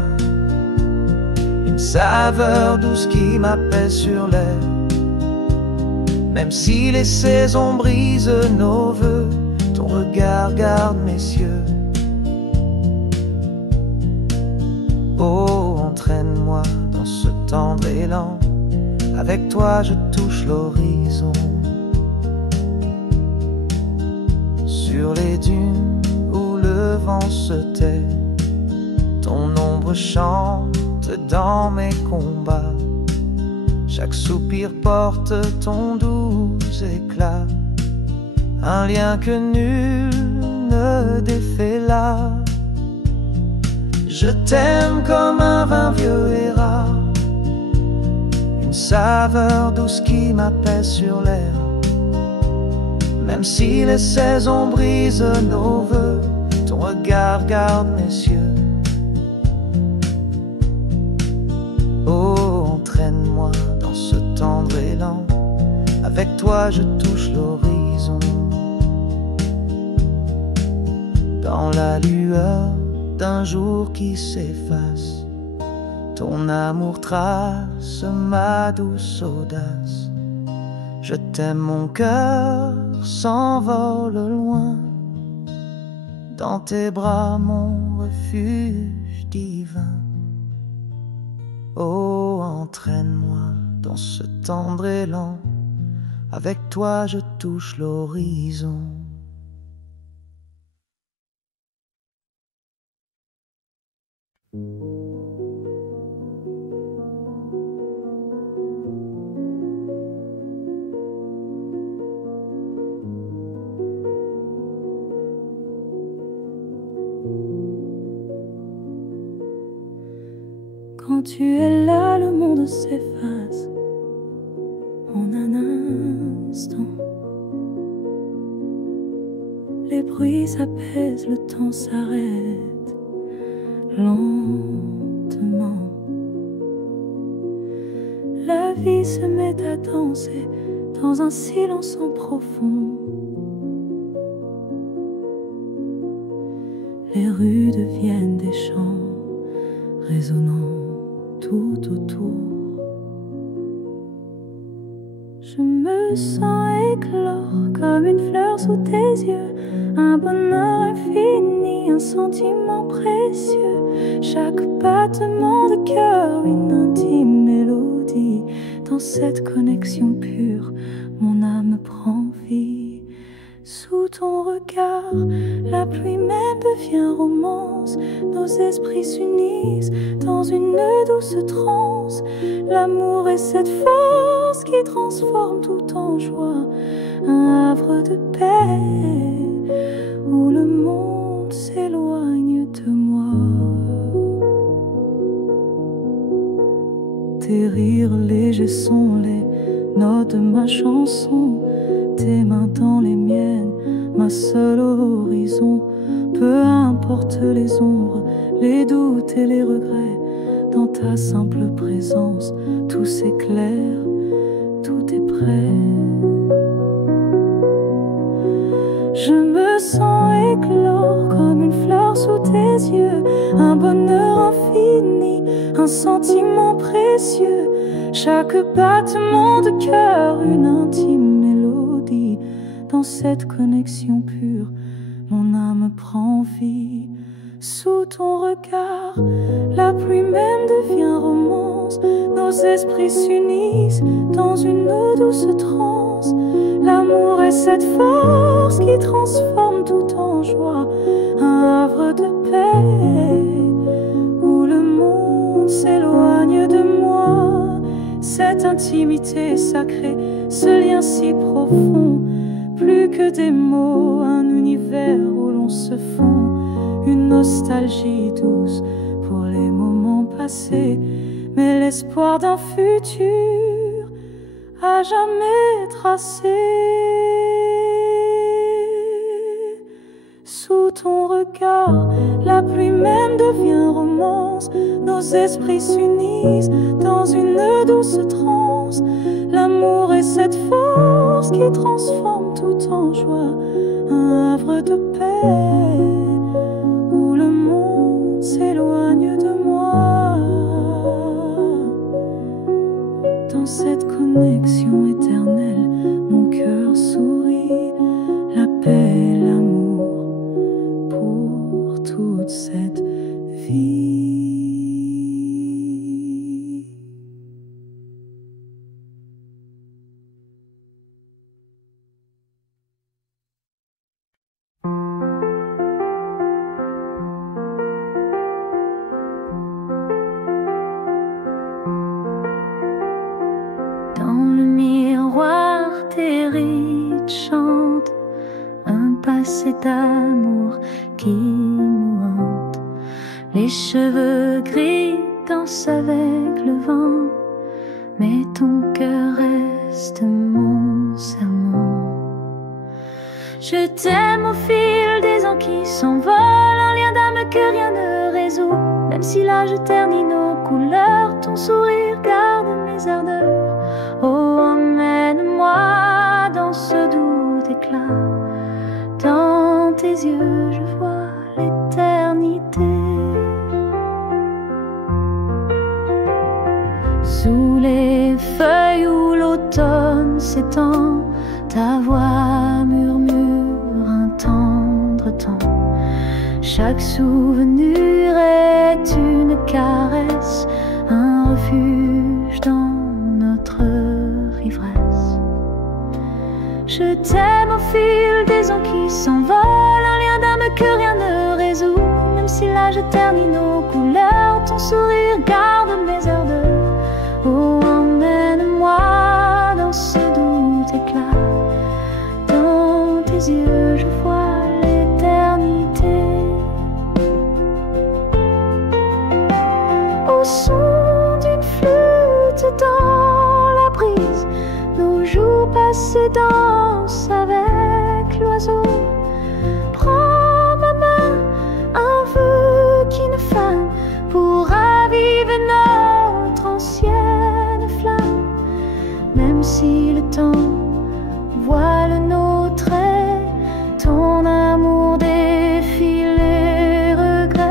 une saveur douce qui m'apaise sur l'air. Même si les saisons brisent nos vœux, ton regard garde mes cieux. Oh, entraîne-moi dans ce tendre élan, avec toi je touche l'horizon. Sur les dunes où le vent se tait, ton ombre chante dans mes combats. Chaque soupir porte ton doux éclat, un lien que nul ne défait là. Je t'aime comme un vin vieux et rare, une saveur douce qui m'apaise sur l'air. Même si les saisons brisent nos vœux, ton regard garde mes cieux. Oh, entraîne-moi dans ce tendre élan, avec toi je touche l'horizon. Dans la lueur d'un jour qui s'efface, ton amour trace ma douce audace. Je t'aime, mon cœur s'envole loin, dans tes bras mon refuge divin. Oh, entraîne-moi dans ce tendre élan, avec toi je touche l'horizon. Quand tu es là, le monde s'efface en un instant. Les bruits s'apaisent, le temps s'arrête lentement. La vie se met à danser dans un silence en profond. Les rues deviennent des chants résonnants tout autour. Je me sens éclore comme une fleur sous tes yeux, un bonheur infini, un sentiment précieux. Chaque battement de cœur, une intime mélodie. Dans cette connexion pure, mon âme prend vie. Sous ton regard, la pluie même devient romance. Nos esprits s'unissent dans une douce transe. L'amour est cette force qui transforme tout en joie. Un havre de paix où le monde s'éloigne de moi. Tes rires légers sont les notes de ma chanson. Tes mains dans les miennes, ma seule horizon. Peu importe les ombres, les doutes et les regrets, dans ta simple présence, tout s'éclaire, tout est prêt. Je me sens éclore comme une fleur sous tes yeux, un bonheur infini, un sentiment précieux. Chaque battement de cœur, une intime mélodie. Dans cette connexion pure, mon âme prend vie. Sous ton regard, la pluie même devient romance. Nos esprits s'unissent dans une douce transe. L'amour est cette force qui transforme tout en joie. Un havre de paix où le monde s'éloigne de moi. Cette intimité sacrée, ce lien si profond, plus que des mots, un univers où l'on se fond. Une nostalgie douce pour les moments passés, mais l'espoir d'un futur à jamais tracé. Sous ton regard, la pluie même devient romance. Nos esprits s'unissent dans une douce transe. L'amour est cette force qui transforme tout en joie. Un havre de paix où le monde s'éloigne de moi. Dans cette connexion éternelle, mon cœur sourit. La paix et l'amour pour toute cette vie. Dans le miroir, tes rides chantent un passé d'amour qui nous hante. Les cheveux gris dansent avec le vent, mais ton cœur reste mon serment. Je t'aime au fil des ans qui s'envolent, un lien d'âme que rien ne résout. Même si l'âge ternit nos couleurs, ton sourire garde mes ardeurs. Oh, emmène-moi dans ce doux éclat. Dans tes yeux, je vois l'éternité. Sous les feuilles où l'automne s'étend, ta voix murmure un tendre temps. Chaque souvenir est une caresse, un refuge ivresse. Je t'aime au fil des ans qui s'envolent, un lien d'âme que rien ne résout. Même si l'âge ternit nos couleurs, ton sourire garde mes ardeurs. Oh, emmène-moi dans ce doux éclat. Dans tes yeux je vois l'éternité. Au son d'une flûte dans la brise, nos jours passés dansent avec l'oiseau. Prends ma main, un vœu qui ne fane, pour raviver notre ancienne flamme. Même si le temps voile nos traits, ton amour défile les regrets.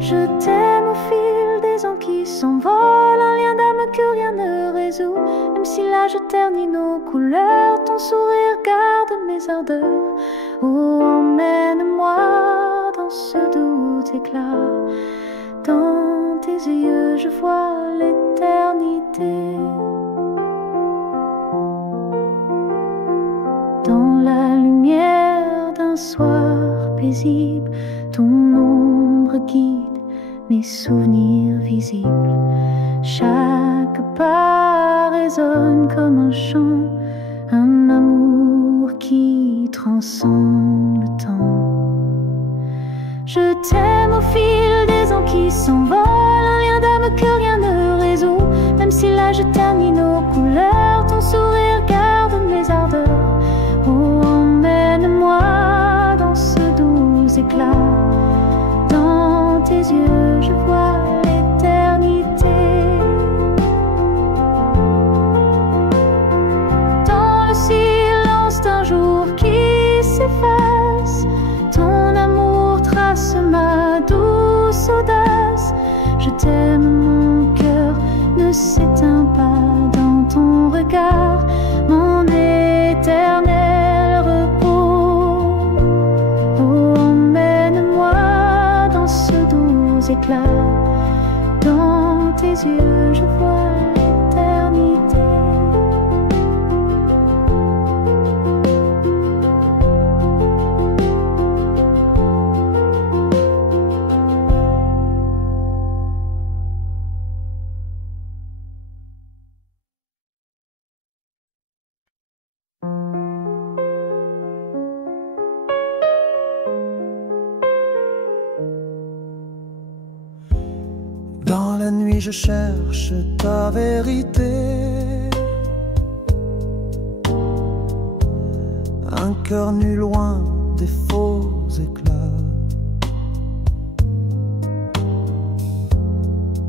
Je t'aime au fil des ans qui s'envolent, un lien d'âme que rien ne résout. Même si l'âge ternit nos couleurs, ton sourire garde mes ardeurs. Oh, emmène-moi dans ce doux éclat. Dans tes yeux je vois l'éternité. Dans la lumière d'un soir paisible, ton ombre guide mes souvenirs visibles. Chaque pas résonne comme un chant, un amour qui transcende le temps. Je t'aime au fil des ans qui s'envolent, un lien d'âme que rien ne résout. Même si l'âge ternit nos couleurs, ton sourire garde mes ardeurs. Oh, emmène-moi dans ce doux éclat. Dans tes yeux je vois l'éternité. Dans le silence d'un jour qui s'efface, ton amour trace ma douce audace. Je t'aime, mon cœur ne s'éteint pas dans ton regard, mon éternel repos. Oh, emmène-moi dans ce doux éclat. Dans tes yeux je vois l'éternité. Dans la nuit je cherche ta vérité, un cœur nu loin des faux éclats.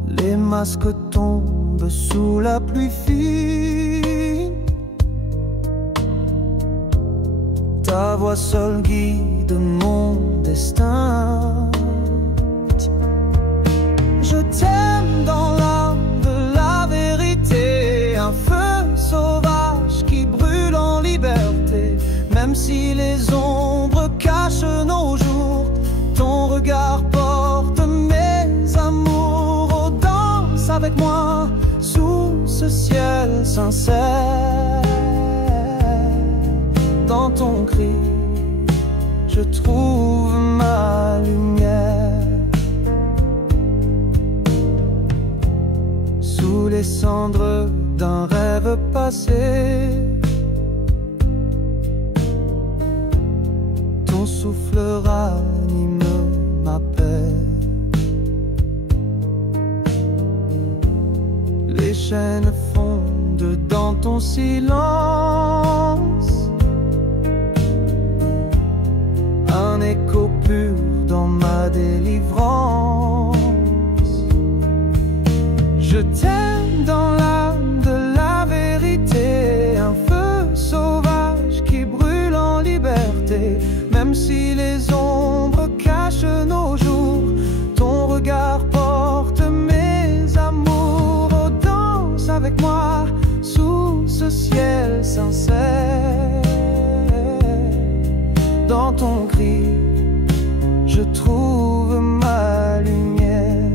Les masques tombent sous la pluie fine, ta voix seule guide mon destin. Je t'aime dans l'âme de la vérité, un feu sauvage qui brûle en liberté. Même si les ombres cachent nos jours, ton regard porte mes amours. Oh, danse avec moi sous ce ciel sincère. Dans ton cri, je trouve ma lumière. Sous les cendres d'un rêve passé, ton souffle ranime ma paix. Les chaînes fondent dans ton silence, un écho pur dans ma délivrance. Je t'aime dans l'âme de la vérité, un feu sauvage qui brûle en liberté. Même si les ombres cachent nos jours, ton regard porte mes amours. Oh, danse avec moi sous ce ciel sincère. Dans ton cri, je trouve ma lumière.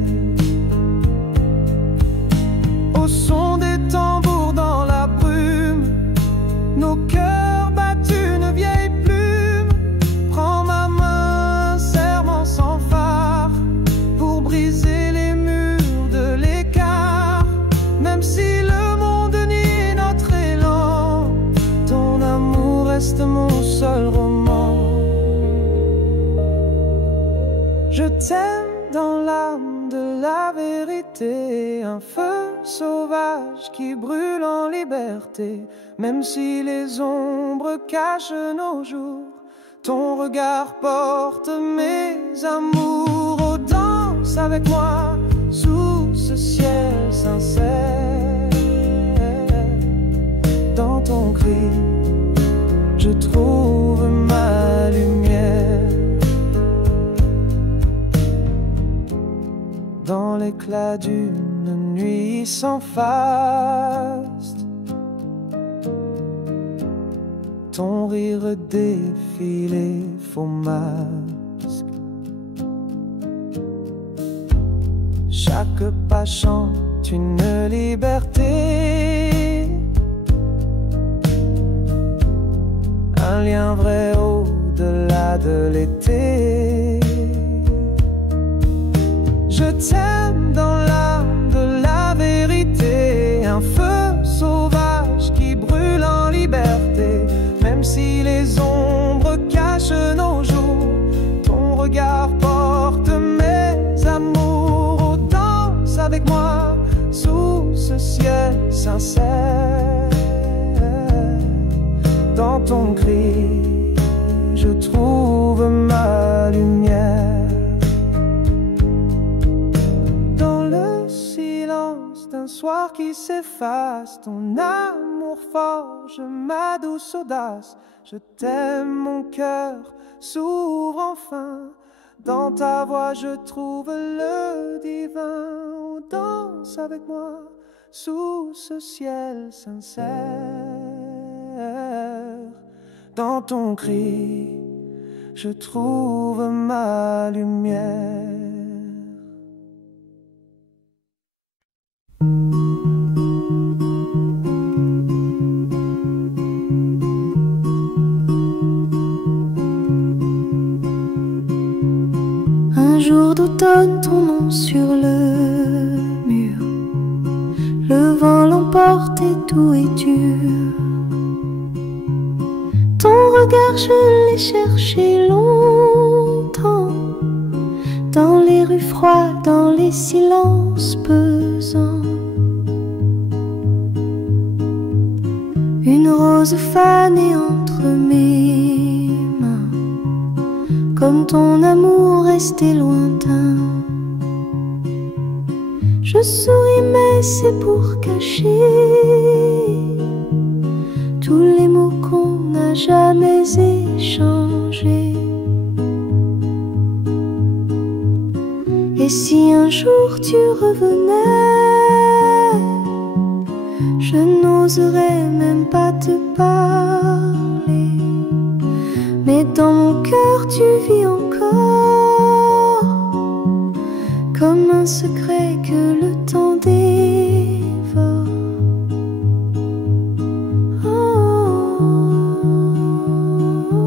Au son des t'aime dans l'âme de la vérité, un feu sauvage qui brûle en liberté. Même si les ombres cachent nos jours, ton regard porte mes amours. Oh, danse avec moi sous ce ciel sincère. Dans ton cri, je trouve ma lumière. Dans l'éclat d'une nuit sans faste, ton rire défilé faux masque. Chaque pas chante une liberté, un lien vrai au-delà de l'été. Je t'aime dans l'âme de la vérité, un feu sauvage qui brûle en liberté. Même si les ombres cachent nos jours, ton regard porte mes amours. Oh, danse avec moi sous ce ciel sincère. Dans ton cri, je trouve ma lumière. Un soir qui s'efface, ton amour forge ma douce audace. Je t'aime, mon cœur s'ouvre enfin. Dans ta voix je trouve le divin. Oh, danse avec moi sous ce ciel sincère. Dans ton cri, je trouve ma lumière. Un jour d'automne, ton nom sur le mur, le vent l'emporte et tout est dur. Ton regard, je l'ai cherché longtemps, dans les rues froides, dans les silences pesants. Une rose fanée entre mes mains, comme ton amour resté lointain. Je souris mais c'est pour cacher tous les mots qu'on n'a jamais échangés. Et si un jour tu revenais, je n'oserais même pas te parler. Mais dans mon cœur tu vis encore, comme un secret que le temps dévore. Oh, oh, oh,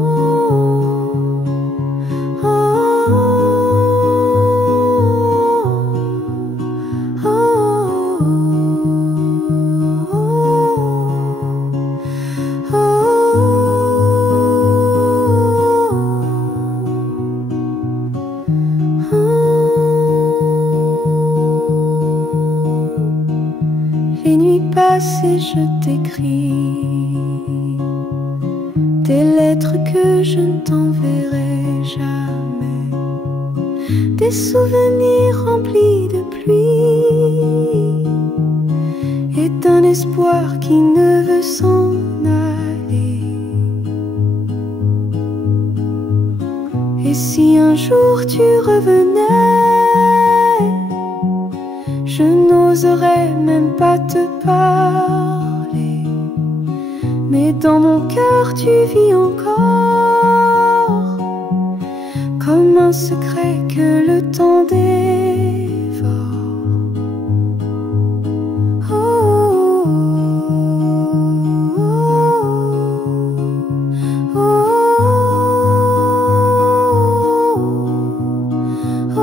oh, oh, oh. Les nuits passent et je t'écris des lettres que je ne t'enverrai jamais, des souvenirs remplis de pluie et d'un espoir qui ne veut s'en aller. Et si un jour tu revenais, je n'oserais même pas te parler. Mais dans mon cœur tu vis encore, comme un secret que le temps dévore. Oh, oh, oh, oh, oh.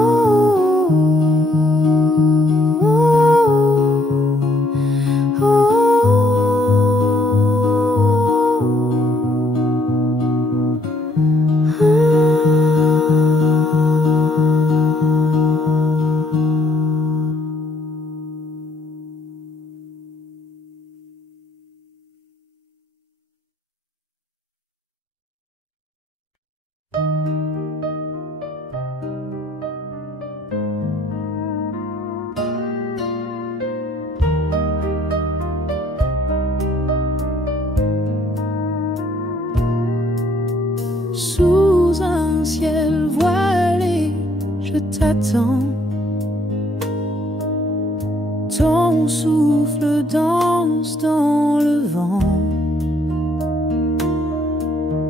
m'attend. Ton souffle danse dans le vent.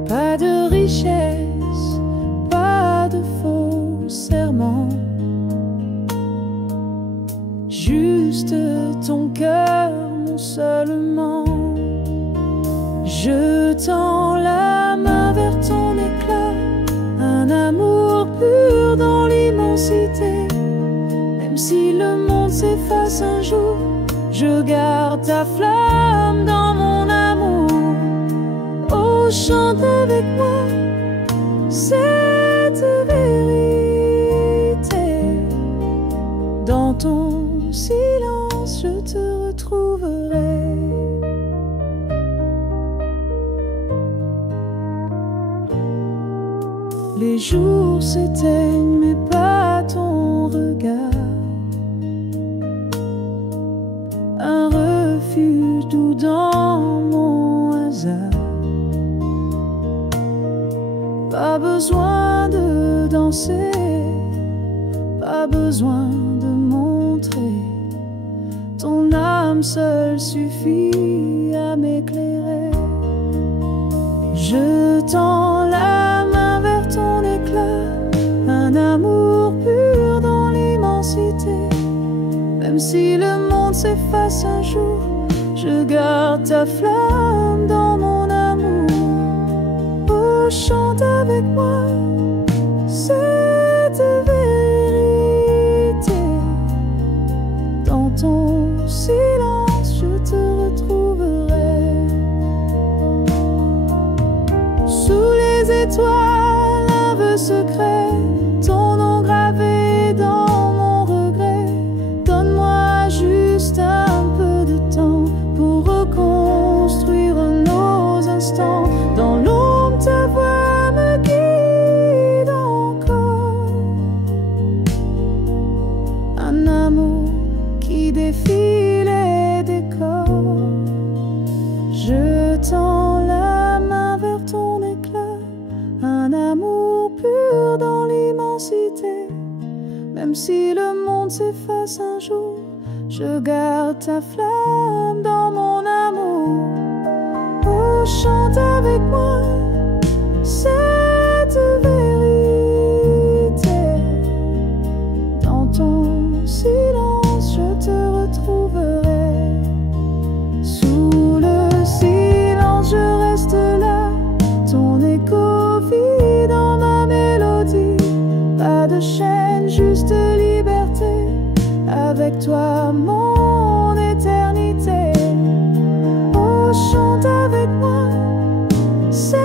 Pas de richesse, pas de faux serments, juste ton cœur, mon seulement. Je tends la main vers ton éclat, un amour pur dans l'immensité. Même si le monde s'efface un jour, je garde ta flamme dans mon amour. Oh, chante avec moi cette vérité. Dans ton silence, je te retrouverai. Les jours s'éteignent, mais pas ton regard. Un refuge doux dans mon hasard. Pas besoin de danser, pas besoin de montrer. Ton âme seule suffit à m'éclairer. Je tends la main vers ton éclat, un amour pur dans l'immensité. Même si le monde s'efface un jour, je garde ta flamme dans mon amour. Oh, chante avec moi cette vérité. Dans ton silence, je te retrouverai. Sous les étoiles, un vœu secret, ton nom gravé dans mon regret. Donne-moi juste un peu de temps pour reconstruire nos instants. Dans l'ombre, ta voix me guide encore. Un amour qui défie les décors. Je tends la main vers ton éclat, un amour pur dans l'immensité. Même si le monde s'efface un jour, je garde ta flamme dans mon amour. Oh, chante avec moi cette vérité. Dans ton silence, je te retrouverai. Sous le silence, je reste là. Ton écho vit dans ma mélodie. Pas de chaîne, juste liberté. Avec toi, mon éternité. Oh, chante avec moi. C'est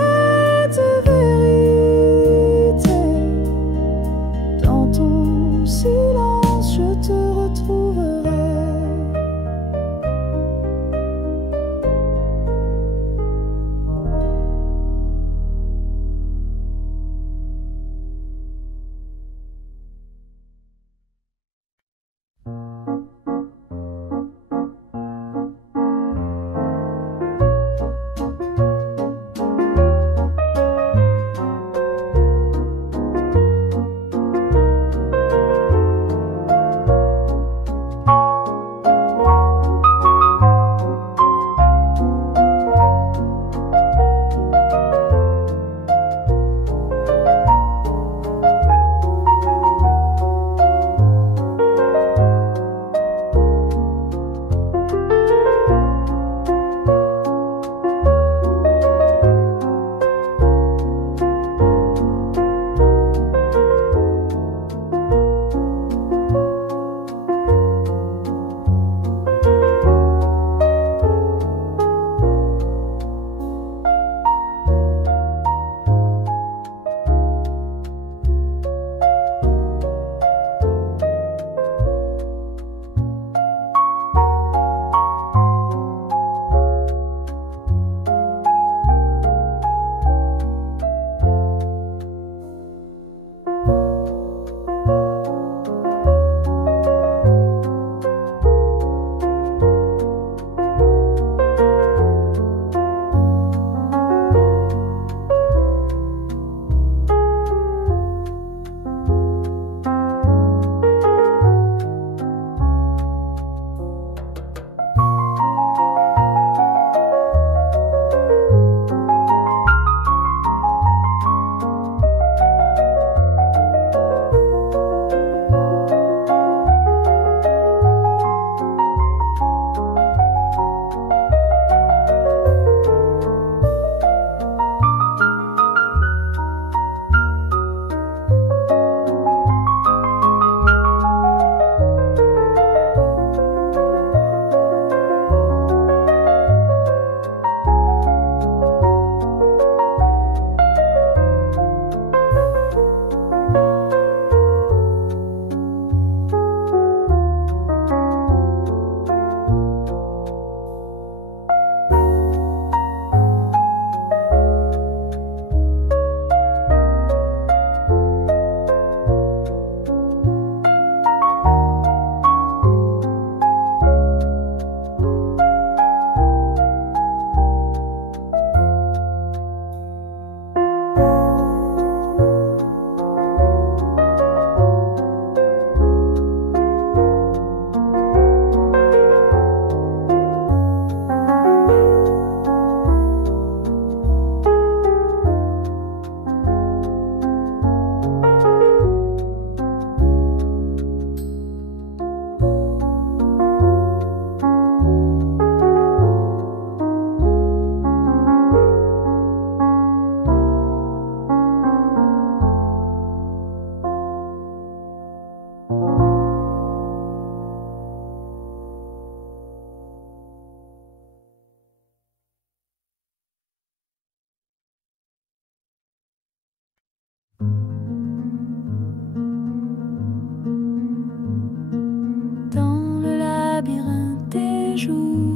jour,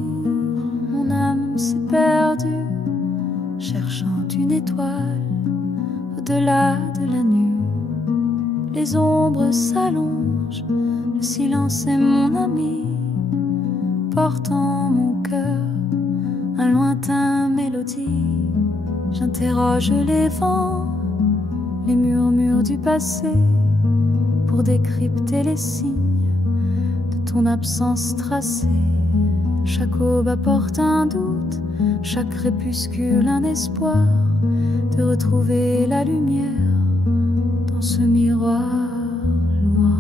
mon âme s'est perdue, cherchant une étoile au-delà de la nuit. Les ombres s'allongent, le silence est mon ami, portant mon cœur un lointain mélodie. J'interroge les vents, les murmures du passé, pour décrypter les signes de ton absence tracée. Chaque aube apporte un doute, chaque crépuscule un espoir de retrouver la lumière dans ce miroir noir.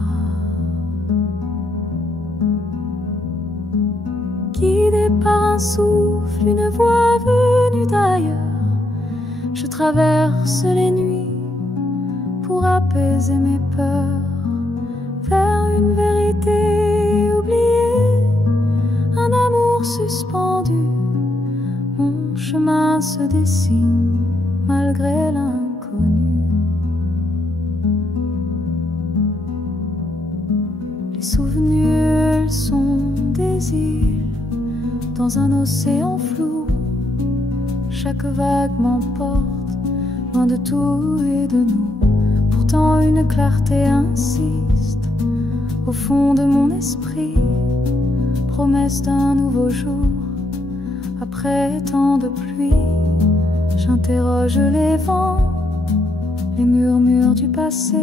Guidé par un souffle, une voix venue d'ailleurs, je traverse les nuits pour apaiser mes peurs, vers une vérité oubliée, un amour suspendu. Mon chemin se dessine malgré l'inconnu. Les souvenirs sont des îles dans un océan flou. Chaque vague m'emporte loin de tout et de nous. Pourtant une clarté insiste au fond de mon esprit, promesse d'un nouveau jour. Après tant de pluie, j'interroge les vents, les murmures du passé,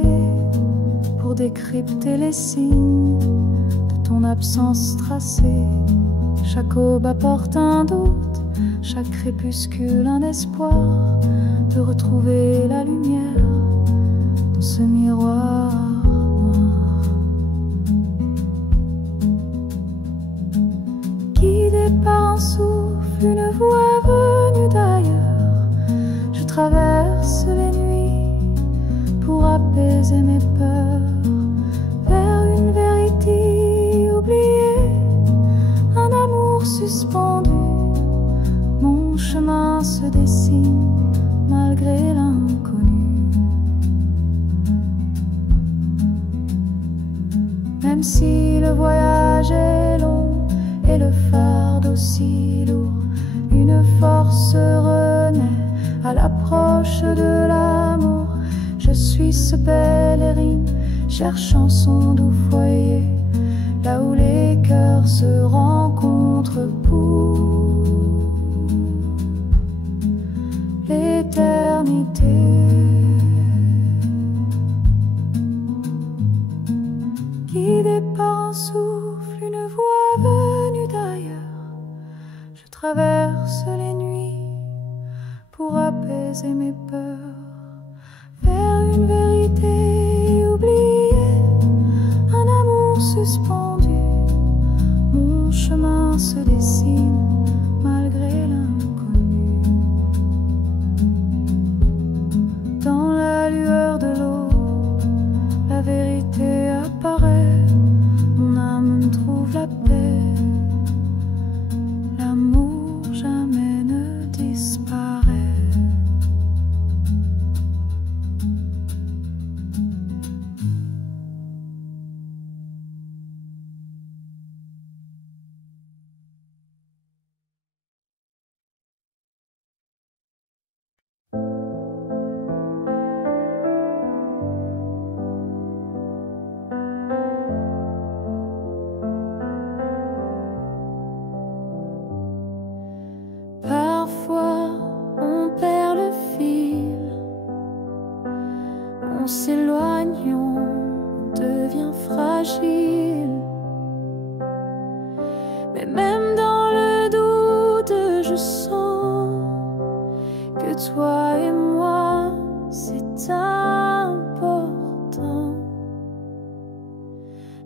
pour décrypter les signes de ton absence tracée. Chaque aube apporte un doute, chaque crépuscule un espoir de retrouver la lumière dans ce miroir noir. Guidé par un souffle, une voix venue d'ailleurs, je traverse les nuits pour apaiser mes peurs, vers une vérité oubliée, un amour suspendu. Mon chemin se dessine malgré l'inconnu. Même si le voyage est long et le fardeau si lourd, une force renaît à l'approche de l'amour. Je suis ce pèlerin cherchant son doux foyer, là où les cœurs se rencontrent pour l'éternité. Guidé par un souffle, une voix venue d'ailleurs, je traverse les nuits pour apaiser mes peurs, vers une vérité oubliée, un amour suspendu. Mon chemin se dessine malgré l'inconnu. Dans la lueur de l'eau, la vérité apparaît, mon âme trouve la paix, l'amour jamais ne disparaît. Parfois on perd le fil, on s'éloigne, on devient fragile. Mais même dans le doute, je sens que toi et moi, c'est important.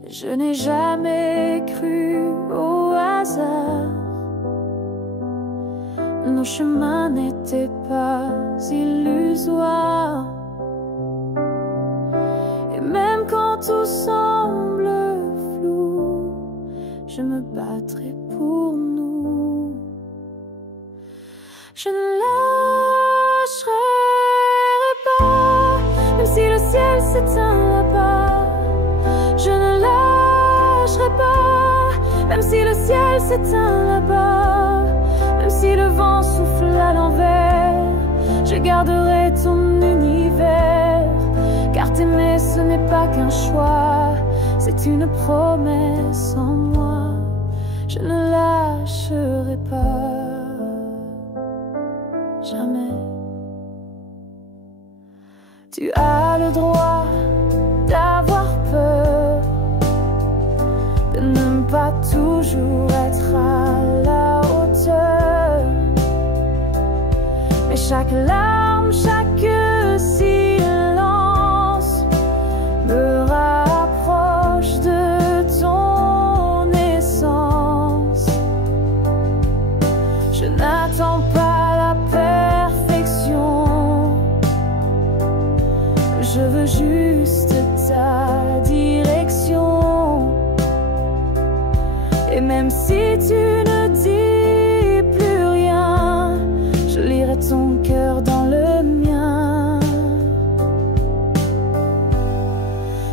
Je n'ai jamais cru au hasard, nos chemins n'étaient pas illusoires. Et même quand tout semble flou, je me battrai pour nous. Je ne lâcherai pas, même si le ciel s'éteint là-bas. Je ne lâcherai pas, Même si le ciel s'éteint là-bas, même si le vent souffle à l'envers, je garderai ton univers. Car t'aimer ce n'est pas qu'un choix, c'est une promesse en moi. Je ne lâcherai pas, jamais. Tu as le droit d'avoir peur, de ne pas toujours être à la hauteur. Mais chaque larme, chaque silence me rapproche de ton essence. Je n'attends pas la perfection, je veux juste ta direction. Et même si tu ne dis plus rien, je lirai ton cœur dans le mien.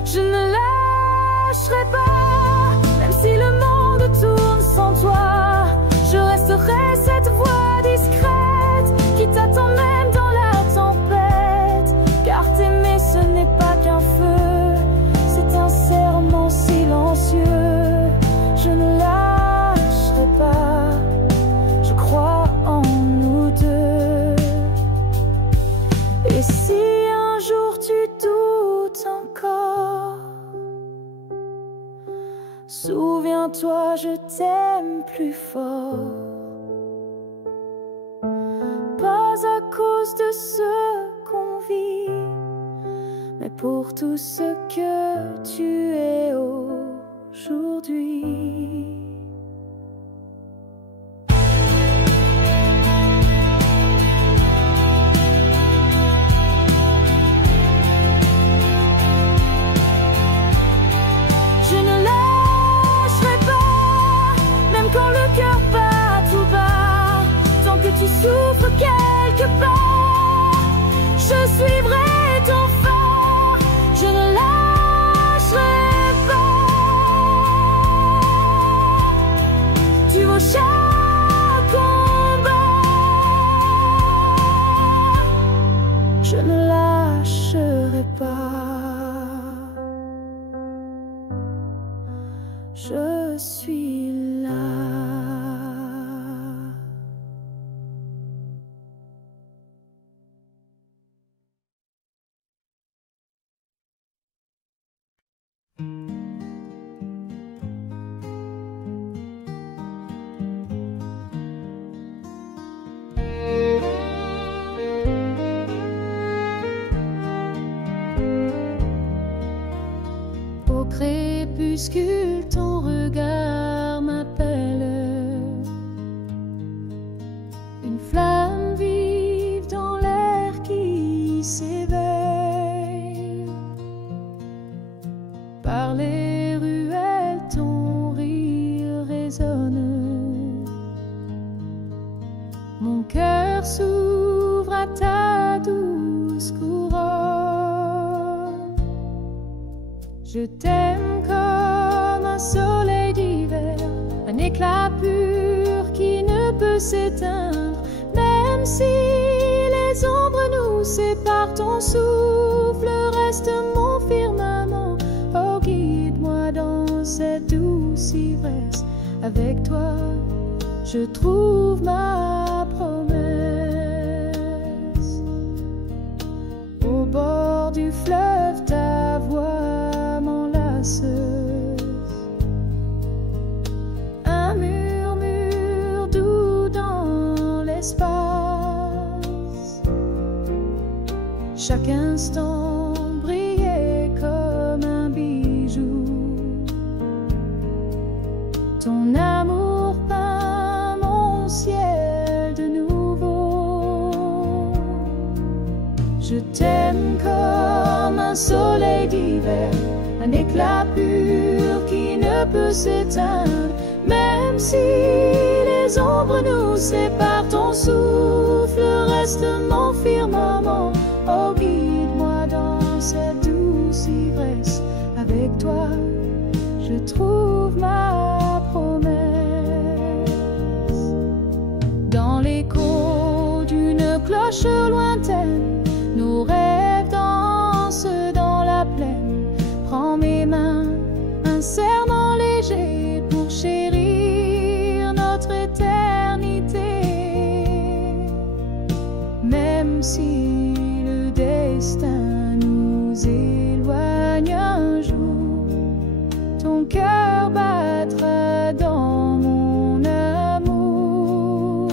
Je ne lâcherai pas, même si le monde tourne sans toi. Je resterai cette voix discrète qui t'attend même dans la tempête. Car t'aimer ce n'est pas qu'un feu, c'est un serment silencieux. Je ne lâcherai pas, je crois en nous deux. Et si un jour tu doutes encore, souviens-toi, je t'aime plus fort. Pas à cause de ce qu'on vit, mais pour tout ce que tu es aujourd'hui. Je ne lâcherai pas, même quand le cœur bat tout bas. Tant que tu souffres quelque part, je suivrai ton phare. Je ne lâcherai pas. Tu vaux chaque combat. Je ne lâcherai pas. Je suis là. Au crépuscule, ton regard m'appelle. Une flamme vive dans l'air qui s'éveille. Par les ruelles, ton rire résonne. Mon cœur s'ouvre à ta douce couronne. Je t'aime comme un soleil d'hiver, un éclat pur qui ne peut s'éteindre. Même si les ombres nous séparent, ton souffle reste mon firmament. Oh, guide-moi dans cette douce ivresse. Avec toi, je trouve ma promesse. Au bord du fleuve, ta voix m'enlace. Un murmure doux dans l'espace. Chaque instant brillait comme un bijou. Ton amour peint mon ciel de nouveau. Je t'aime comme un soleil d'hiver, un éclat pur qui ne peut s'éteindre. Même si les ombres nous séparent, ton souffle reste mon firmament. Oh, guide-moi dans cette douce ivresse. Avec toi, je trouve ma promesse. roches lointaines, nos rêves dansent dans la plaine. Prends mes mains, un serment léger pour chérir notre éternité. Même si le destin nous éloigne un jour, ton cœur battra dans mon amour.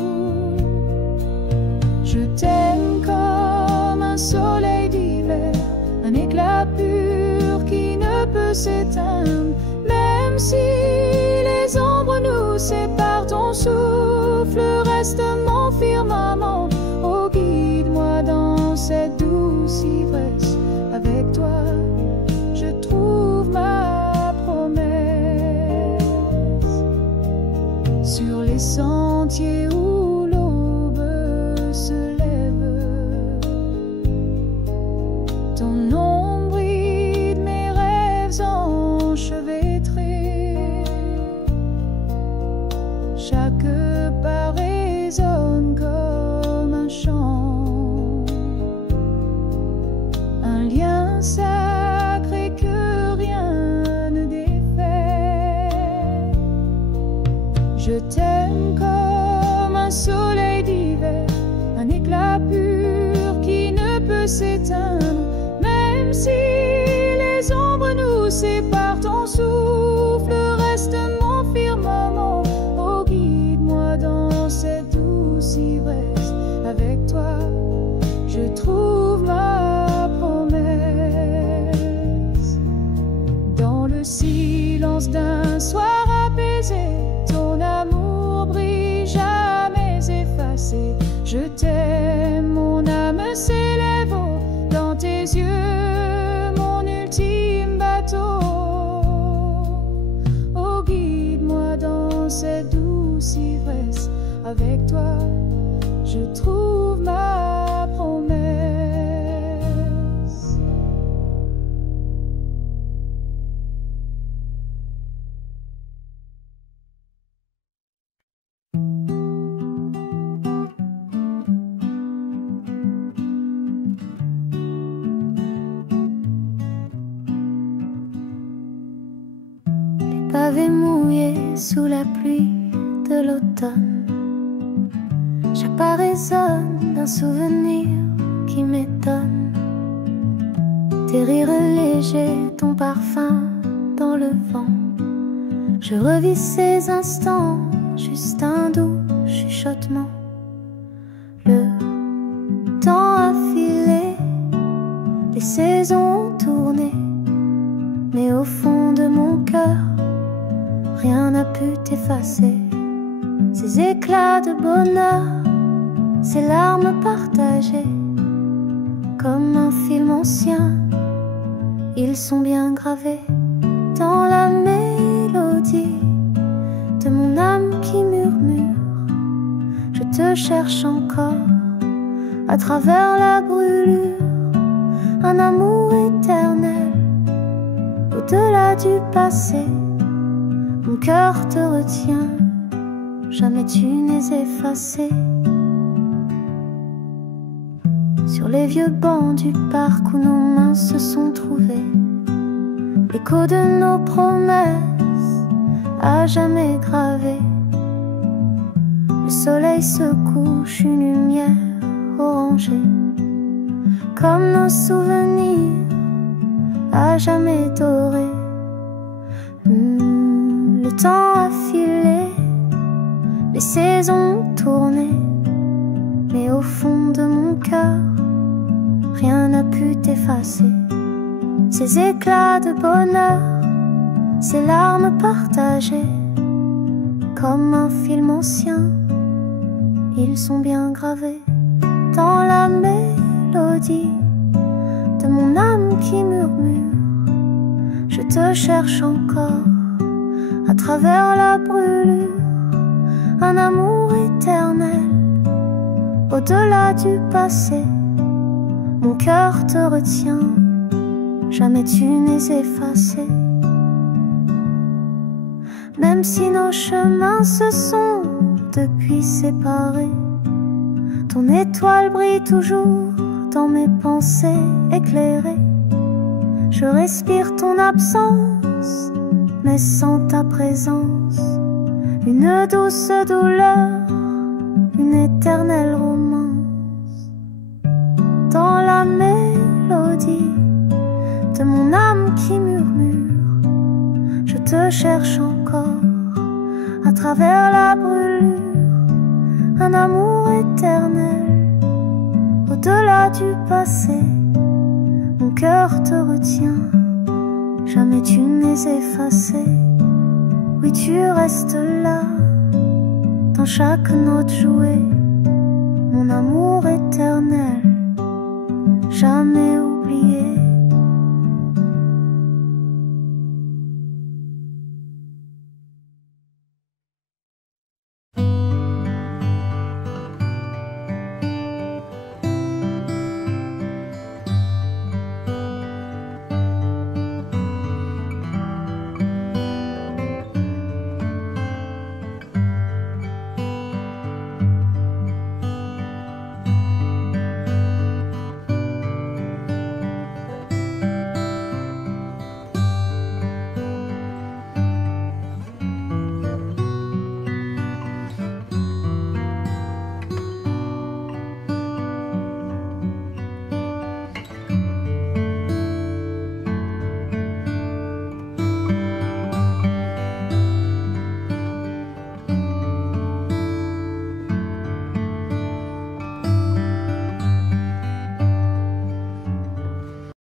Je t'aime comme un soleil d'hiver, un éclat pur qui ne peut s'éteindre. Même si les ombres nous séparent, ton souffle reste mon firmament. Oh, guide-moi dans cette douce ivresse. Avec toi, je trouve ma promesse. Sur les sentiers où l'aube se lève, ton ombre bride mes rêves enchevêtrés. Chaque pas résonne comme un chant, un lien sacré que rien ne défait. Je t'aime comme un soleil d'hiver, un éclat pur qui ne peut s'éteindre. Même si les ombres nous séparent, ton souffle reste mon firmament. Oh, guide-moi dans cette douce ivresse. Avec toi, je trouve ma promesse. Dans le silence d'un soir apaisé, ton amour brille jamais effacé. Je t'aime, mon âme s'élève dans tes yeux, mon ultime bateau. Oh, guide-moi dans cette douce ivresse. Avec toi, je trouve ma promesse. Les pavés mouillés sous la pluie de l'automne, chaque pas résonne d'un souvenir qui m'étonne. Tes rires légers, ton parfum dans le vent. Je revis ces instants, juste un doux chuchotement. Le temps a filé, les saisons ont tourné, mais au fond de mon cœur, rien n'a pu t'effacer. Ces éclats de bonheur, ces larmes partagées, comme un film ancien, ils sont bien gravés dans la mélodie de mon âme qui murmure. Je te cherche encore à travers la brûlure, un amour éternel au-delà du passé. Mon cœur te retient, jamais tu n'es effacé. Sur les vieux bancs du parc où nos mains se sont trouvées, l'écho de nos promesses à jamais gravé. Le soleil se couche, une lumière orangée, comme nos souvenirs à jamais dorés. Le temps a filé, les saisons ont tourné, mais au fond de mon cœur, rien n'a pu t'effacer. Ces éclats de bonheur, ces larmes partagées, comme un film ancien, ils sont bien gravés dans la mélodie de mon âme qui murmure. Je te cherche encore à travers la brûlure, un amour éternel au-delà du passé. Mon cœur te retient, jamais tu n'es effacé. Même si nos chemins se sont depuis séparés, Ton étoile brille toujours dans mes pensées éclairées. Je respire ton absence, mais sans ta présence. Une douce douleur, une éternelle romance. Dans la mélodie de mon âme qui murmure, je te cherche encore à travers la brûlure. Un amour éternel, au-delà du passé. Mon cœur te retient, jamais tu n'es effacé. Oui, tu restes là, dans chaque note jouée. Mon amour éternel, jamais oublié.